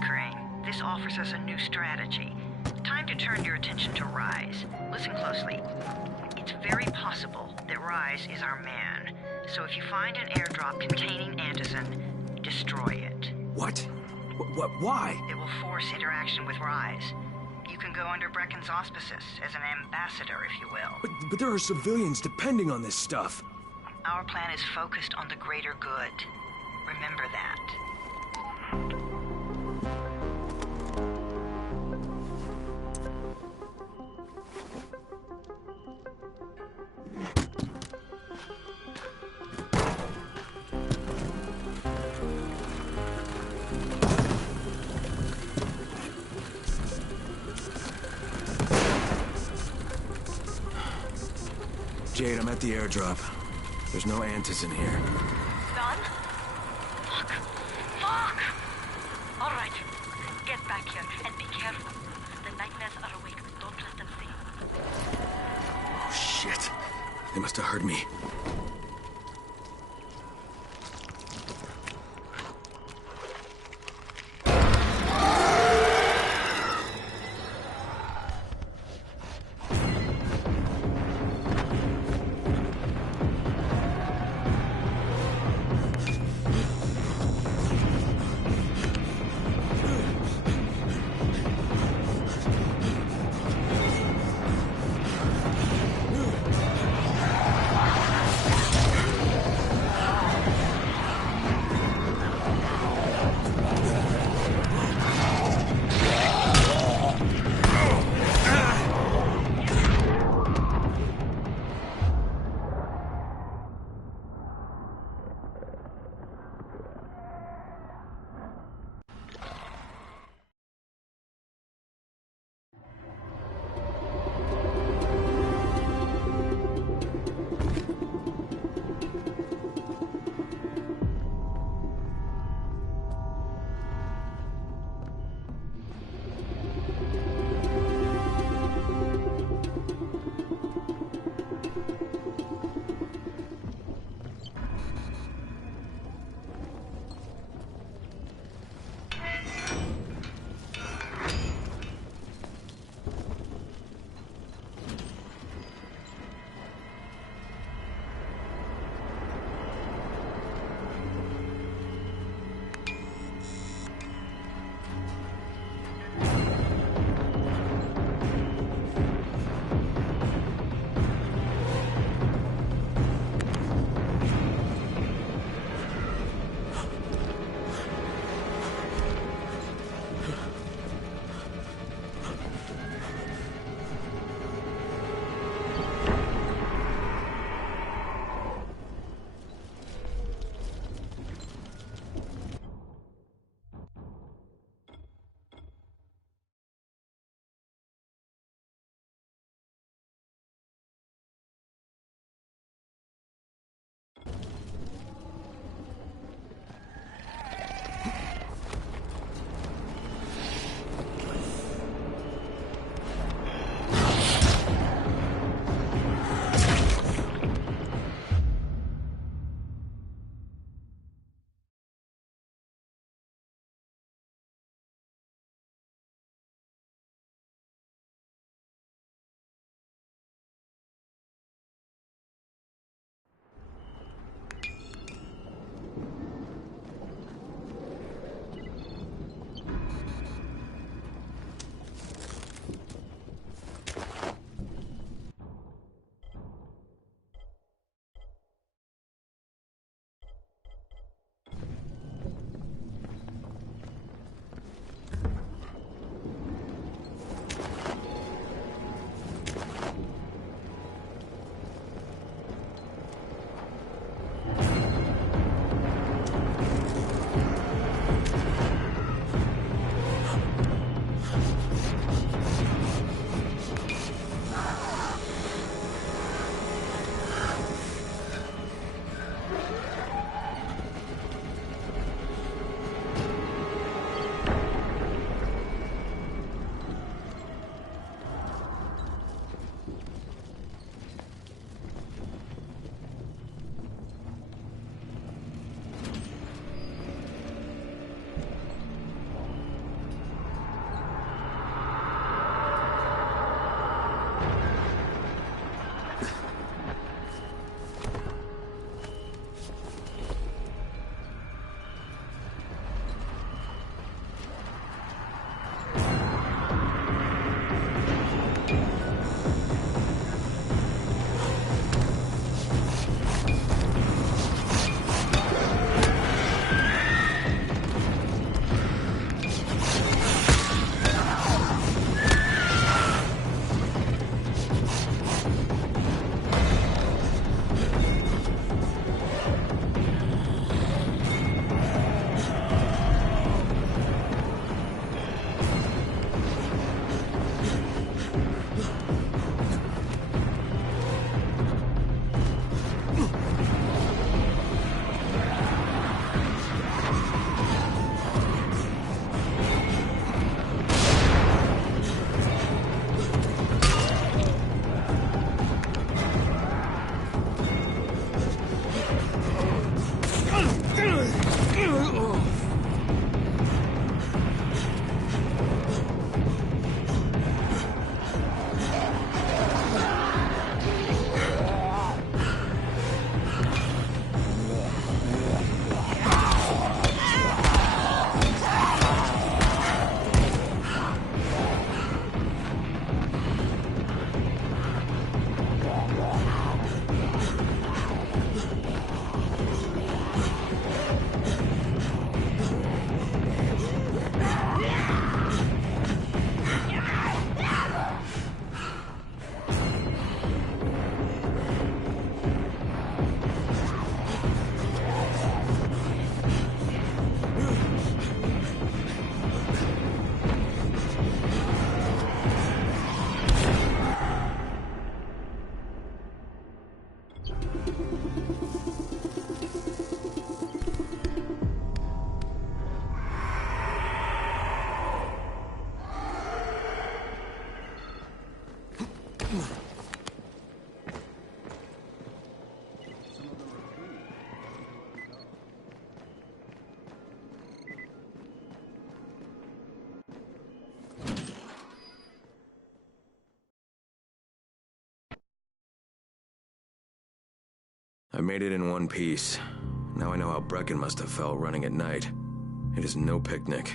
Crane. This offers us a new strategy. Time to turn your attention to Rise. Listen closely. It's very possible that Rise is our man. So if you find an airdrop containing antizin, destroy it. What? Why? It will force interaction with Rise. You can go under Brecken's auspices as an ambassador, if you will. But there are civilians depending on this stuff. Our plan is focused on the greater good. Remember that. Jade, I'm at the airdrop. There's no antizin here. Done? Fuck. Fuck! All right. Get back here and be careful. The nightmares are awake. Don't let them see. Oh, shit. They must have heard me. I made it in one piece. Now I know how Brecken must have felt running at night. It is no picnic.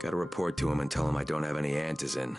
Gotta report to him and tell him I don't have any antizin.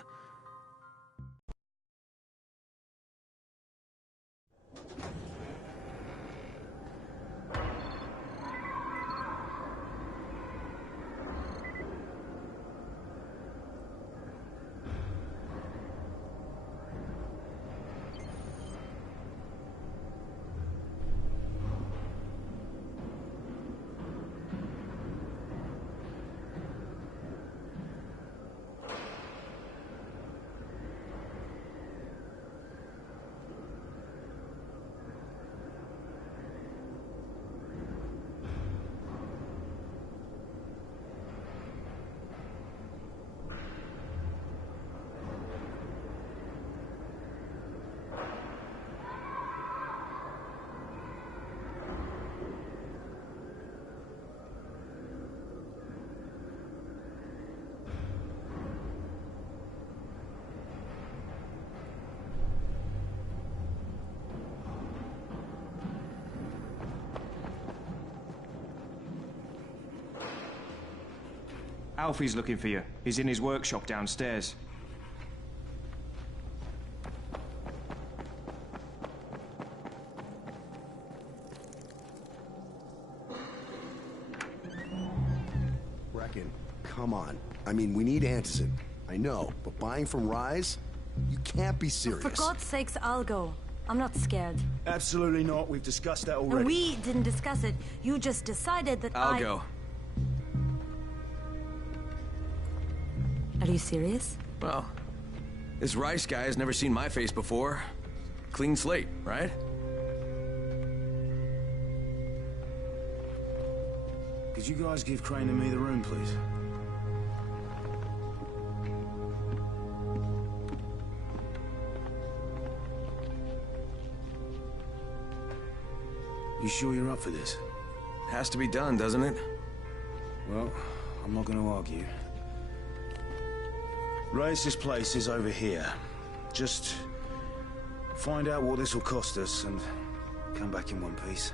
Alfie's looking for you. He's in his workshop downstairs. Brecken, come on. I mean, we need antizin. I know, but buying from Rise? You can't be serious. For God's sakes, I'll go. I'm not scared. Absolutely not. We've discussed that already. And we didn't discuss it. You just decided that I'll go. Are you serious? Well, this Rice guy has never seen my face before. Clean slate, right? Could you guys give Crane and me the room, please? You sure you're up for this? Has to be done, doesn't it? Well, I'm not going to argue. Race's place is over here. Just find out what this will cost us and come back in one piece.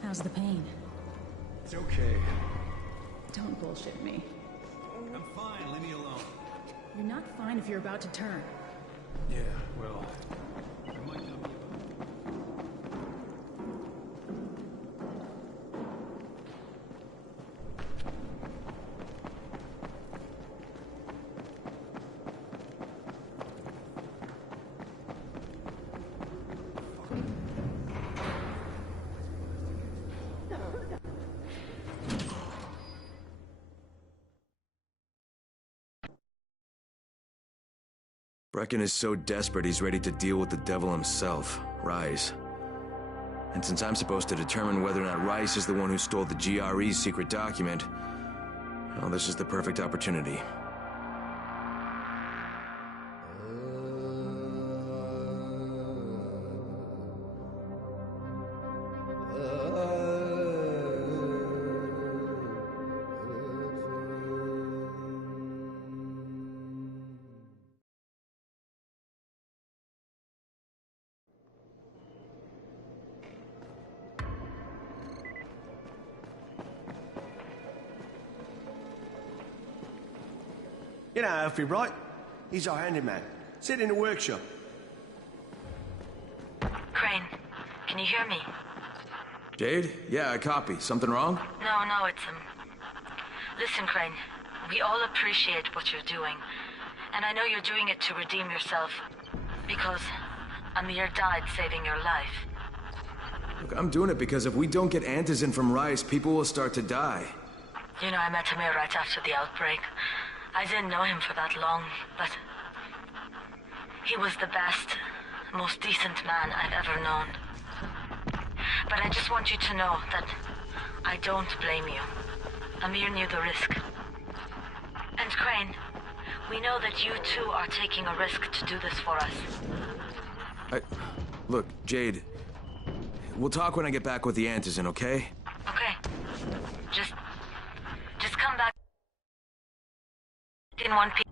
How's the pain? It's okay. Don't bullshit me. I'm fine, leave me alone. You're not fine if you're about to turn. Yeah, well, I might not be. Brecken is so desperate he's ready to deal with the devil himself, Rise. And since I'm supposed to determine whether or not Rice is the one who stole the GRE's secret document, well, this is the perfect opportunity. You know Alfie, right? He's our handyman. Sit in the workshop. Crane, can you hear me? Jade? Yeah, I copy. Something wrong? No, it's Listen, Crane, we all appreciate what you're doing. And I know you're doing it to redeem yourself. Because Amir died saving your life. Look, I'm doing it because if we don't get antizin from Rice, people will start to die. You know, I met Amir right after the outbreak. I didn't know him for that long, but he was the best, most decent man I've ever known. But I just want you to know that I don't blame you. Amir knew the risk. And Crane, we know that you too are taking a risk to do this for us. Look, Jade, we'll talk when I get back with the Antizin, okay? Okay. Just come back in one piece.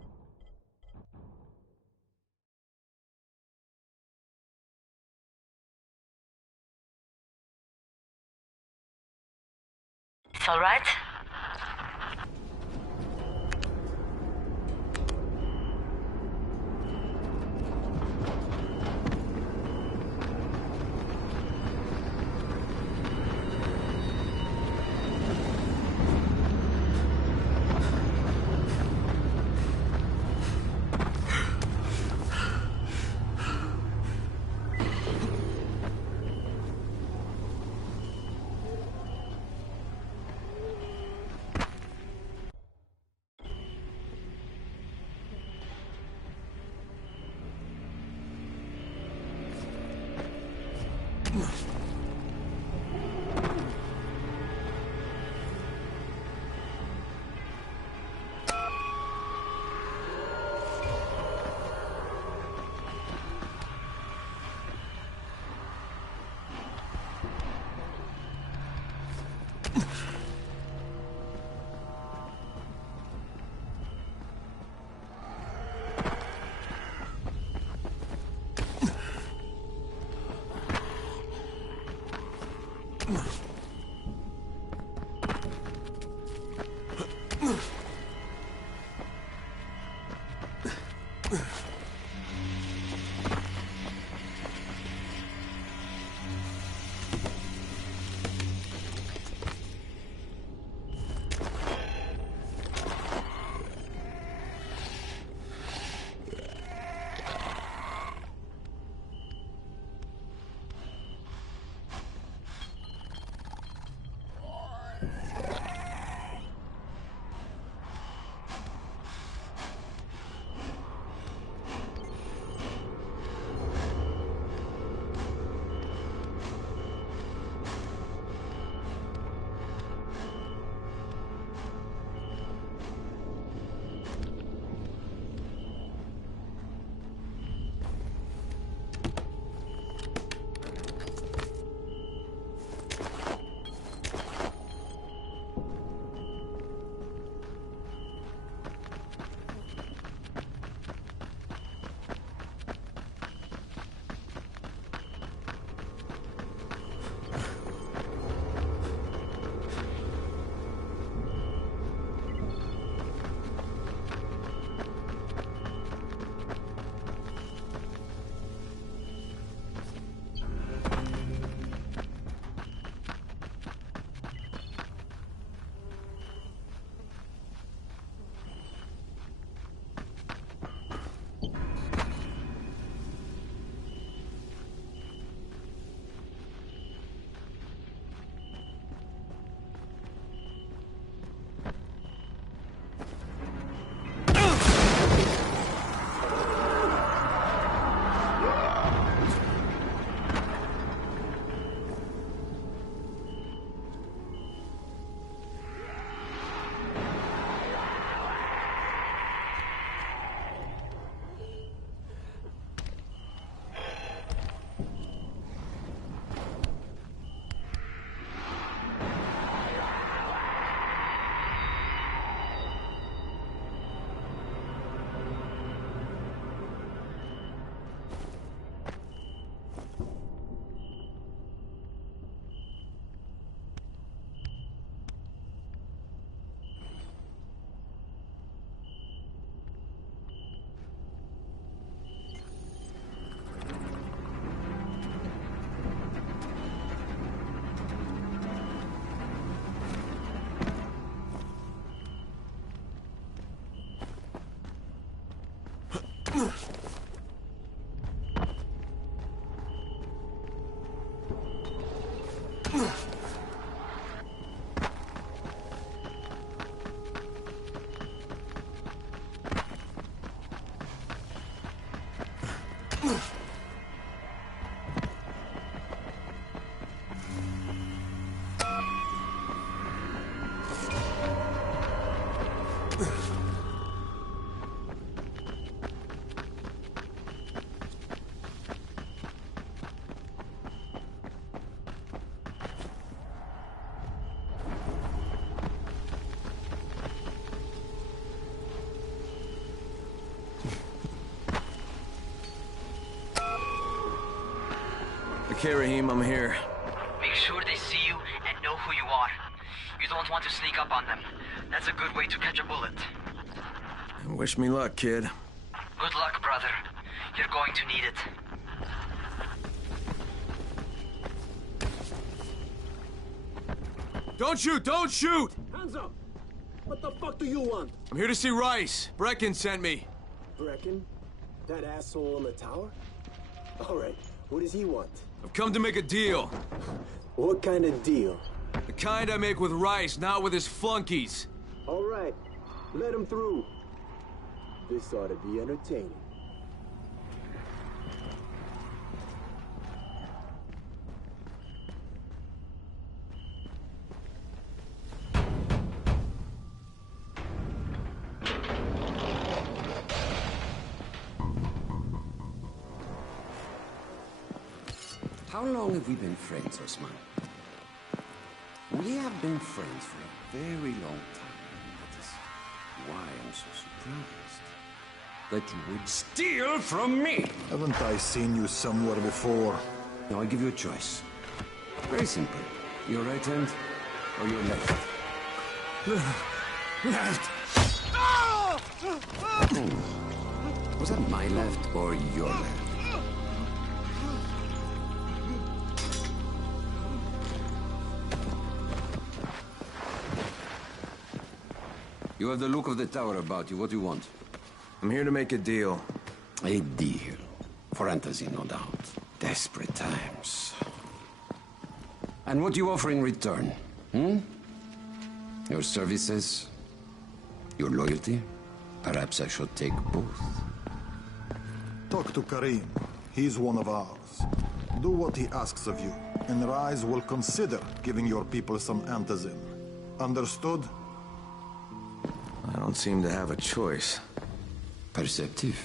All right? Okay, Raheem, I'm here. Make sure they see you and know who you are. You don't want to sneak up on them. That's a good way to catch a bullet. Wish me luck, kid. Good luck, brother. You're going to need it. Don't shoot! Don't shoot! Hands up! What the fuck do you want? I'm here to see Rice. Brecken sent me. Brecken? That asshole in the tower? Alright, what does he want? I've come to make a deal. What kind of deal? The kind I make with Rice, not with his flunkies. Alright, let him through. This ought to be entertaining. How long have we been friends, Osman? We have been friends for a very long time. That is why I'm so surprised that you would steal from me. Haven't I seen you somewhere before? Now I give you a choice. Very simple. Your right hand or your left? Left. Was that my left or your left? You have the look of the tower about you. What do you want? I'm here to make a deal. A deal. For Antazin, no doubt. Desperate times. And what do you offer in return? Your services? Your loyalty? Perhaps I should take both. Talk to Karim. He's one of ours. Do what he asks of you, and Rise will consider giving your people some Antazin. Understood? I don't seem to have a choice. Perceptive.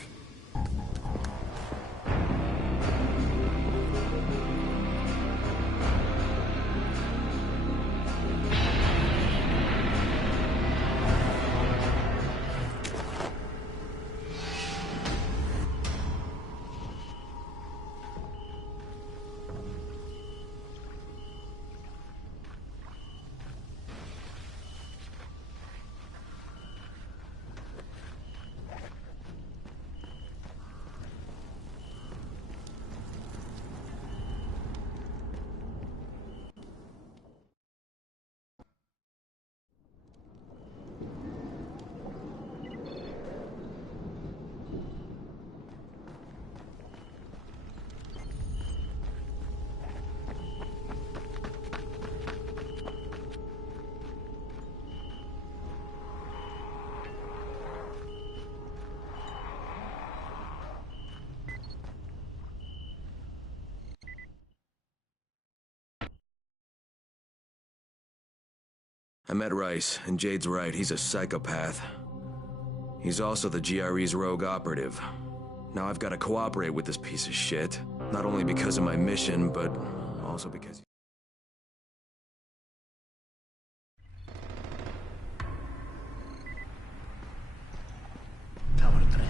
I met Rice, and Jade's right, he's a psychopath. He's also the GRE's rogue operative. Now I've got to cooperate with this piece of shit, not only because of my mission, but also because... Tower 3.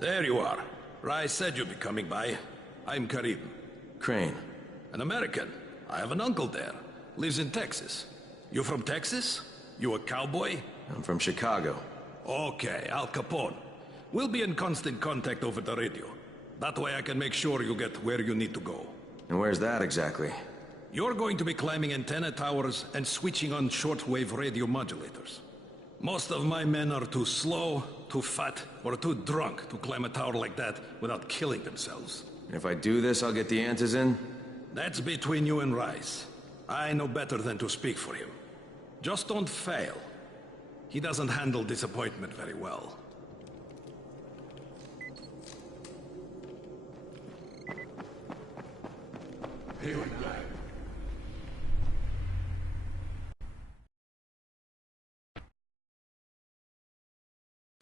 There you are. Rice said you'd be coming by. I'm Karim. Crane. An American. I have an uncle there. Lives in Texas. You from Texas? You a cowboy? I'm from Chicago. Okay, Al Capone. We'll be in constant contact over the radio. That way I can make sure you get where you need to go. And where's that exactly? You're going to be climbing antenna towers and switching on shortwave radio modulators. Most of my men are too slow, too fat, or too drunk to climb a tower like that without killing themselves. If I do this, I'll get the Antizin? That's between you and Rice. I know better than to speak for him. Just don't fail. He doesn't handle disappointment very well. Here we go.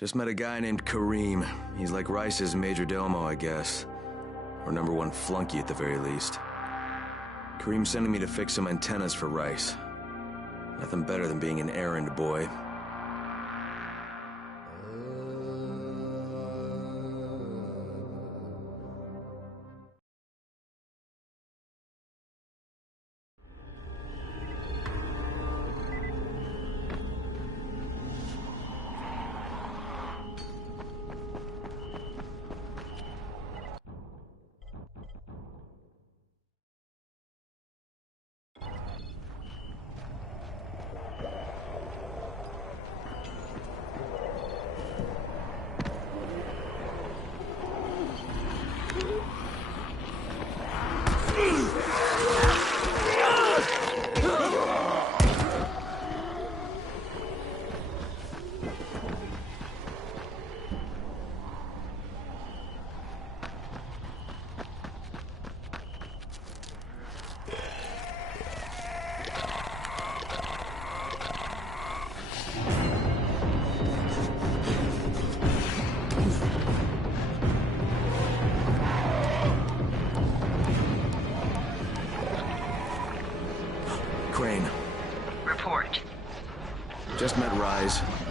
Just met a guy named Karim. He's like Rice's major domo, I guess. Or number one flunky at the very least. Karim's sending me to fix some antennas for Rice. Nothing better than being an errand boy.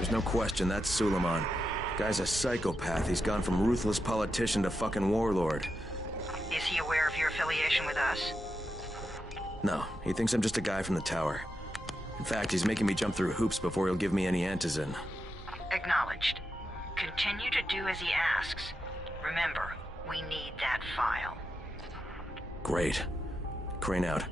There's no question that's Suleiman. Guy's a psychopath. He's gone from ruthless politician to fucking warlord. Is he aware of your affiliation with us? No, he thinks I'm just a guy from the tower. In fact, he's making me jump through hoops before he'll give me any antizin. Acknowledged. Continue to do as he asks. Remember, we need that file. Great. Crane out.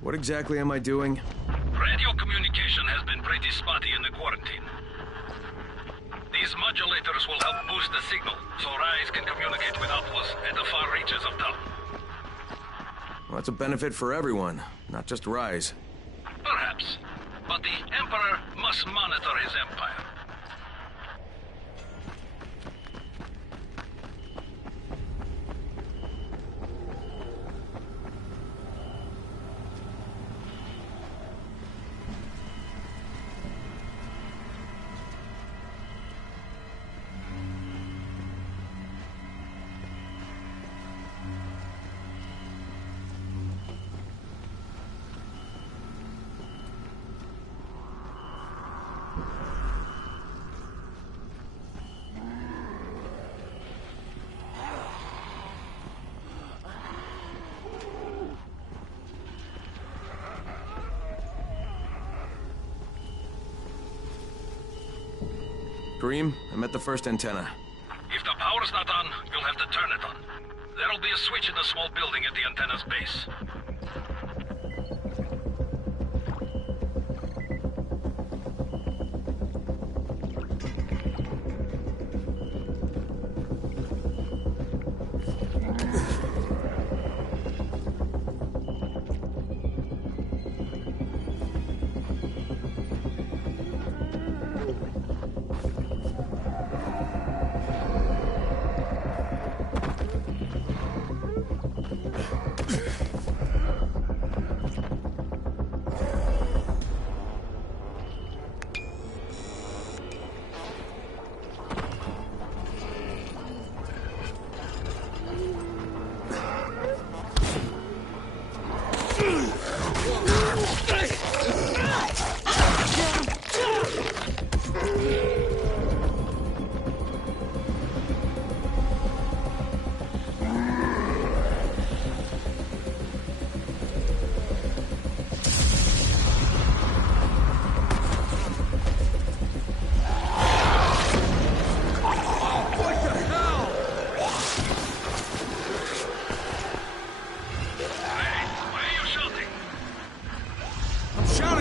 What exactly am I doing? Radio communication has been pretty spotty in the quarantine. These modulators will help boost the signal, so Rise can communicate with outposts at the far reaches of town. Well, that's a benefit for everyone, not just Rise. Perhaps. But the Emperor must monitor his empire. Kareem, I'm at the first antenna. If the power's not on, you'll have to turn it on. There'll be a switch in the small building at the antenna's base.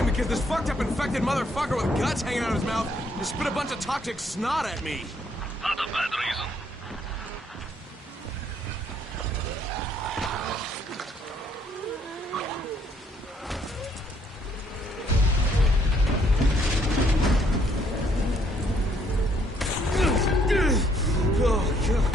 Because this fucked up infected motherfucker with guts hanging out of his mouth just spit a bunch of toxic snot at me. Not a bad reason. Oh, God.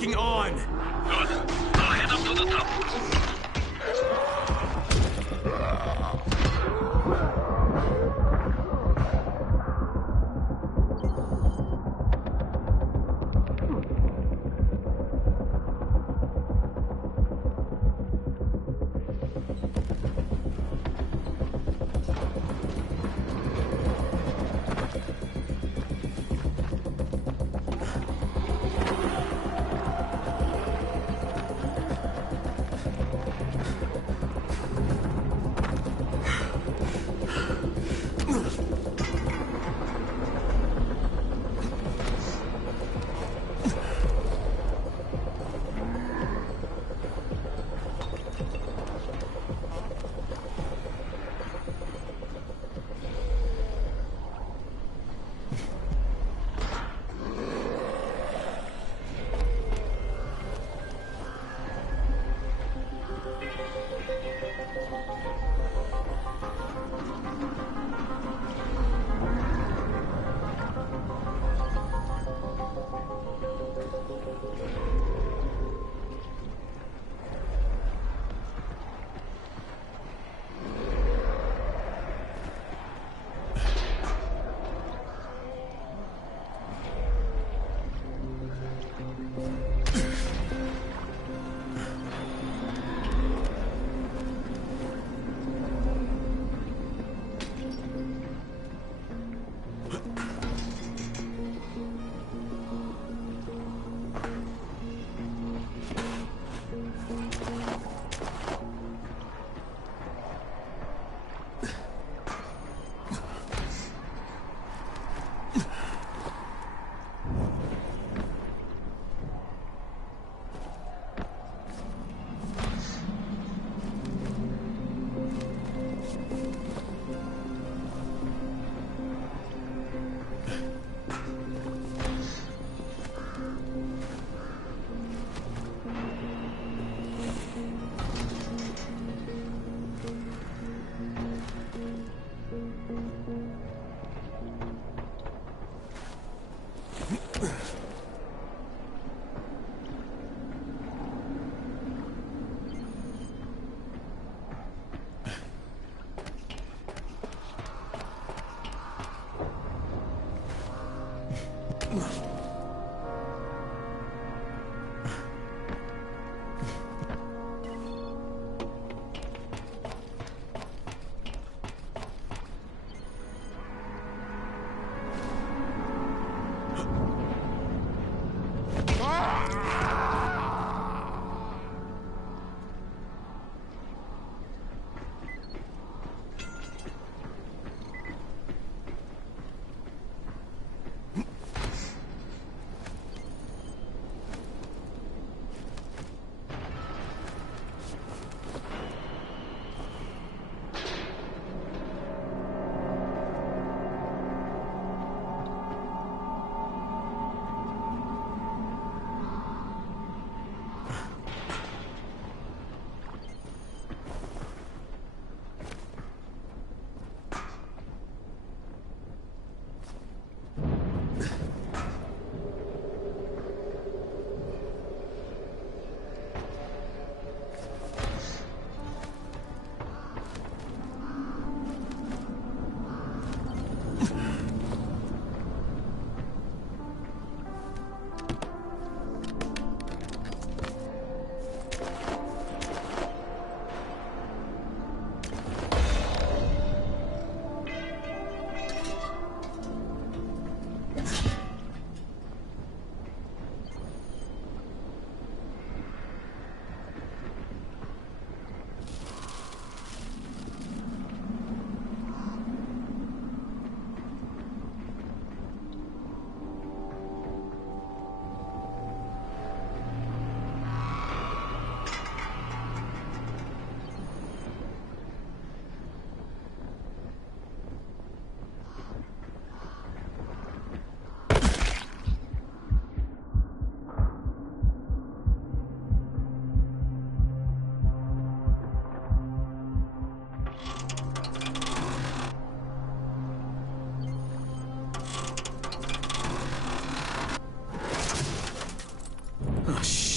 fucking on! Good. I'll head up to the top.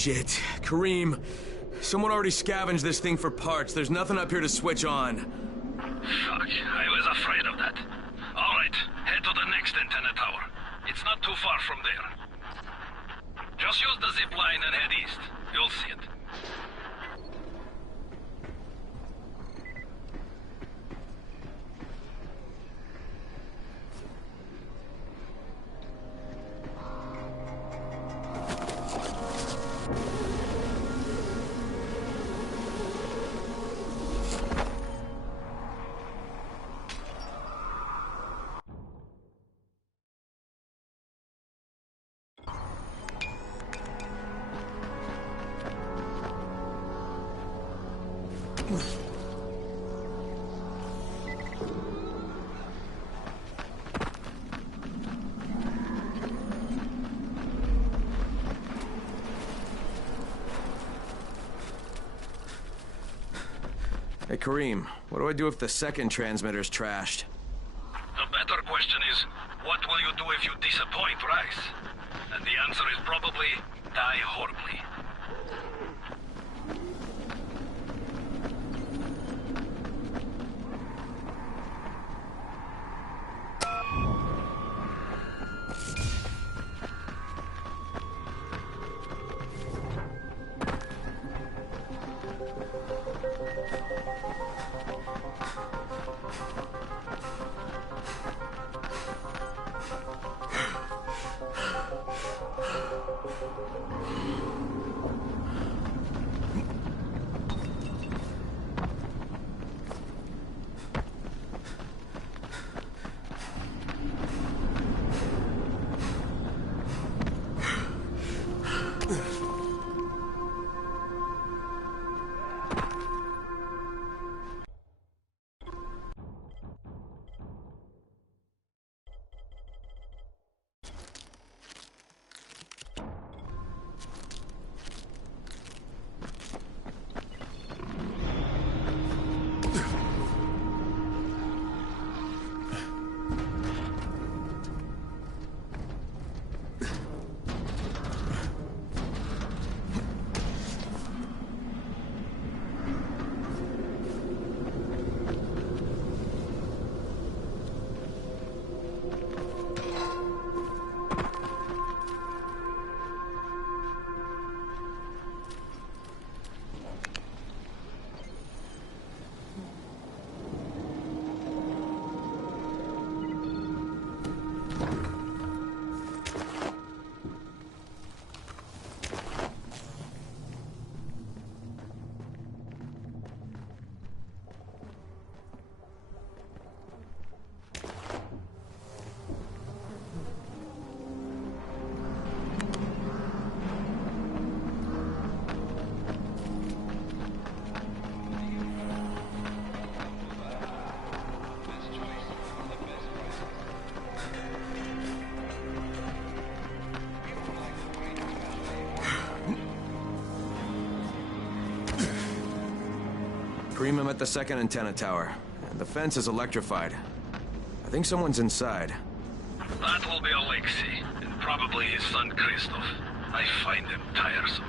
Shit. Kareem, someone already scavenged this thing for parts. There's nothing up here to switch on. Fuck, I was afraid of that. All right, head to the next antenna tower. It's not too far from there. Just use the zip line and head east. You'll see it. Hey, Kareem, what do I do if the second transmitter's trashed? The better question is, what will you do if you disappoint Rice? And the answer is probably, die horribly. Kareem, I'm at the second antenna tower. And the fence is electrified. I think someone's inside. That will be Alexei, and probably his son Christoph. I find them tiresome.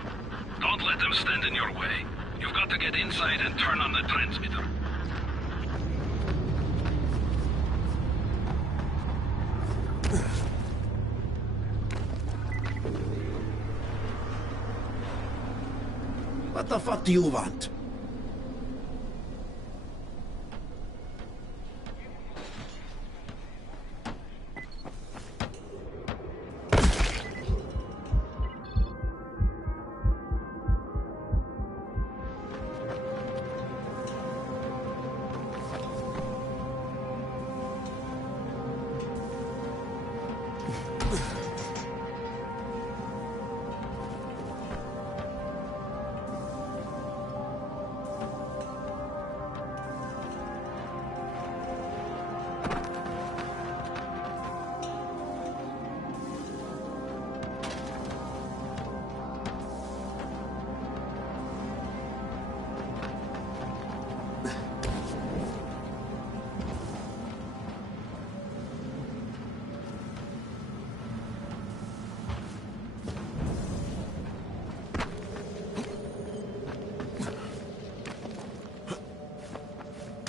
Don't let them stand in your way. You've got to get inside and turn on the transmitter. What the fuck do you want?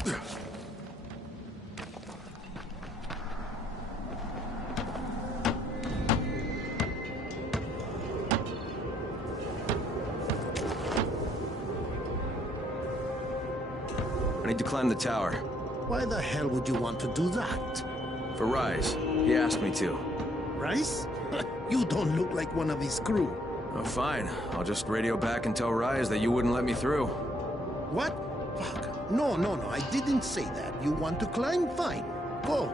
I need to climb the tower. Why the hell would you want to do that? For Rise. He asked me to. Rice? You don't look like one of his crew. Oh, fine. I'll just radio back and tell Rise that you wouldn't let me through. What? Fuck. No, I didn't say that. You want to climb? Fine. Go.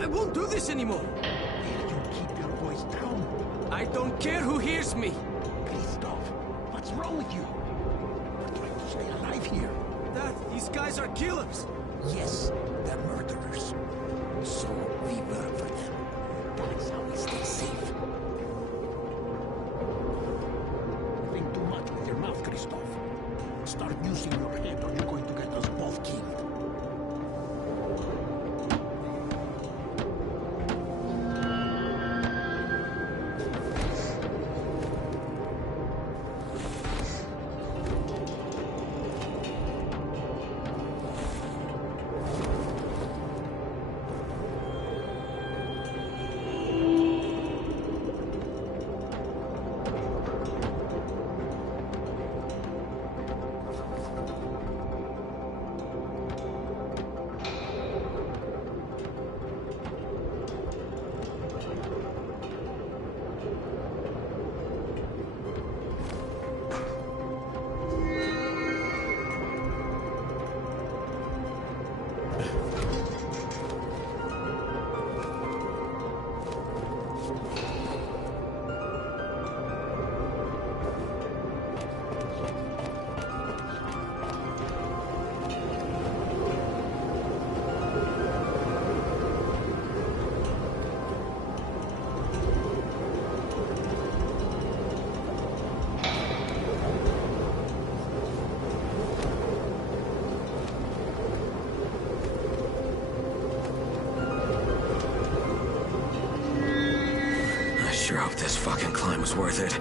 I won't do this anymore. Will you keep your voice down? I don't care who hears me. Christoph, what's wrong with you? We're trying to stay alive here. Dad, these guys are killers. Yes, they're murderers. So we work for them. That's how we stay safe. You think too much with your mouth, Christoph. Start using your head or you're going to get us both killed. Sure hope this fucking climb was worth it.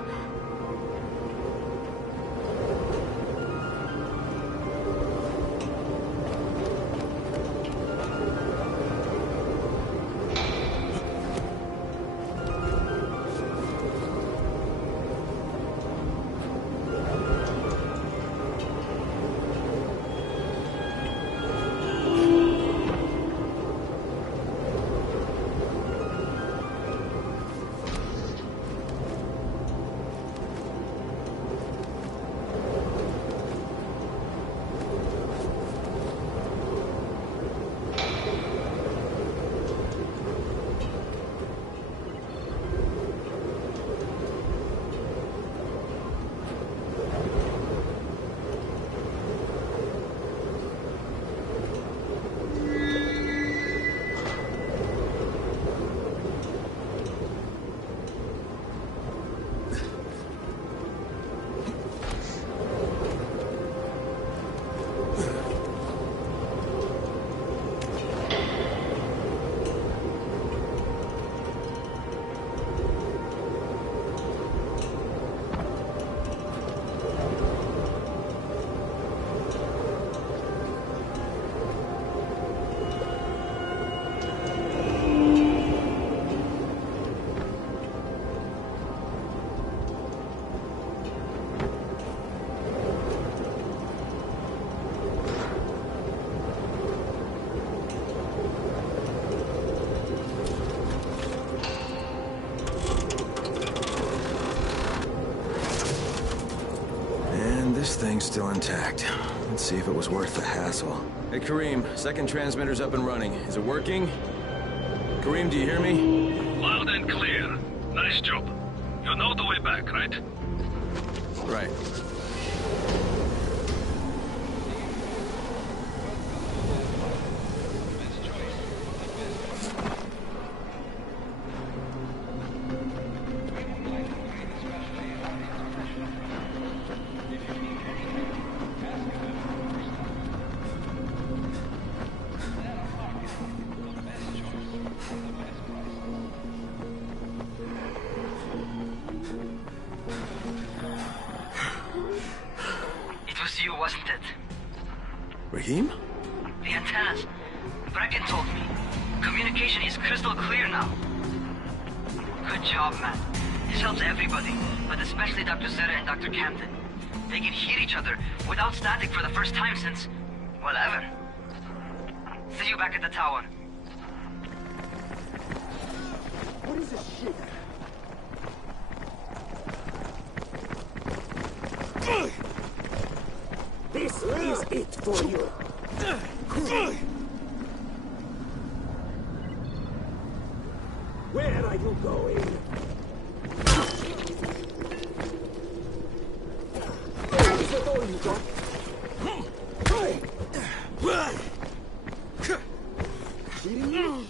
This thing's still intact. Let's see if it was worth the hassle. Hey, Kareem, second transmitter's up and running. Is it working? Kareem, do you hear me? Loud and clear. Nice job. You know the way back, right? Right. you, wasn't it? Raheem? The antennas. Brecken told me. Communication is crystal clear now. Good job, man. This helps everybody, but especially Dr. Zeta and Dr. Camden. They can hear each other without static for the first time since, well, ever. See you back at the tower. What is this shit? This is it for you. Where are you going? Is that all you got? Kidding me?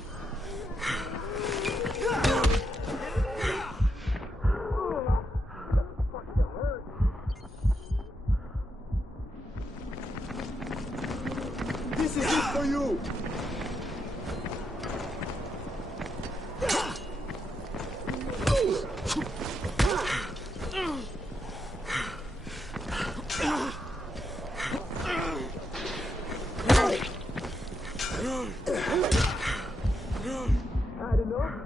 This is it for you! I don't know.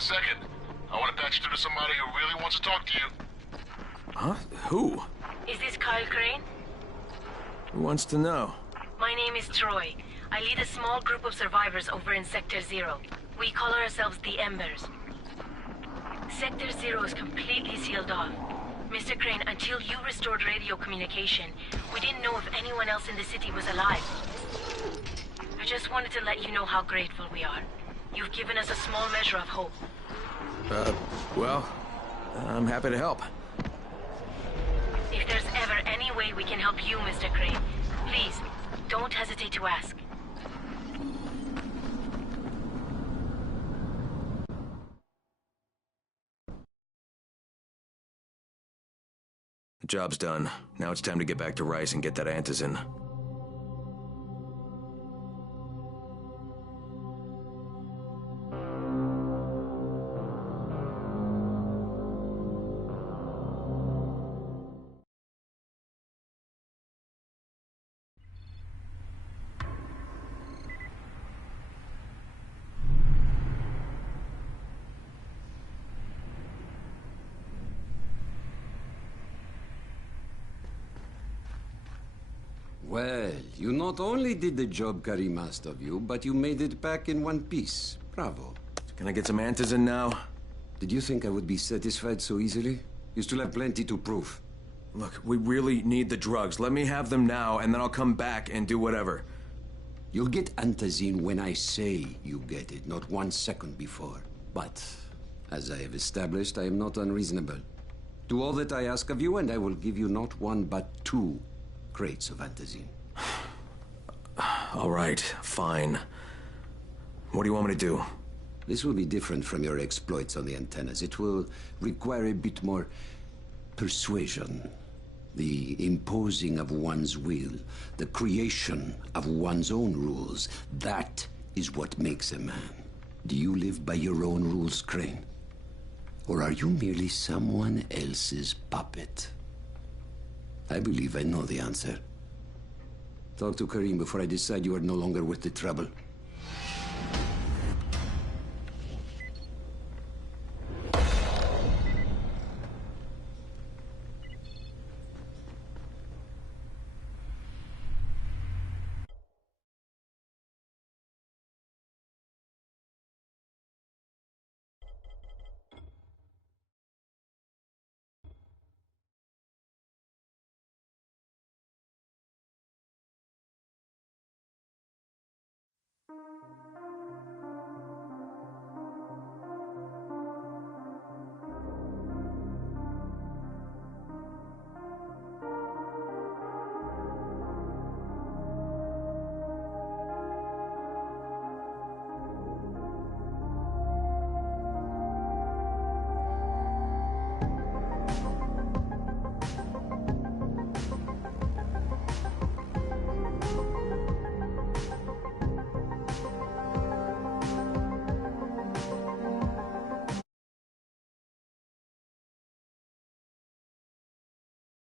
a second. I want to patch you through to somebody who really wants to talk to you. Huh? Who? Is this Kyle Crane? Who wants to know? My name is Troy. I lead a small group of survivors over in Sector 0. We call ourselves the Embers. Sector 0 is completely sealed off. Mr. Crane, until you restored radio communication, we didn't know if anyone else in the city was alive. I just wanted to let you know how grateful we are. You've given us a small measure of hope. Well, I'm happy to help. If there's ever any way we can help you, Mr. Crane, please, don't hesitate to ask. The job's done. Now it's time to get back to Rice and get that antizin. Well, you not only did the job Karim asked of you, but you made it back in one piece. Bravo. Can I get some antizin now? Did you think I would be satisfied so easily? You still have plenty to prove. Look, we really need the drugs. Let me have them now, and then I'll come back and do whatever. You'll get antizin when I say you get it, not 1 second before. But, as I have established, I am not unreasonable. Do all that I ask of you, and I will give you not 1 but 2 crates of antizin. All right, fine. What do you want me to do? This will be different from your exploits on the antennas. It will require a bit more persuasion. The imposing of one's will. The creation of one's own rules. That is what makes a man. Do you live by your own rules, Crane? Or are you merely someone else's puppet? I believe I know the answer. Talk to Karim before I decide you are no longer worth the trouble.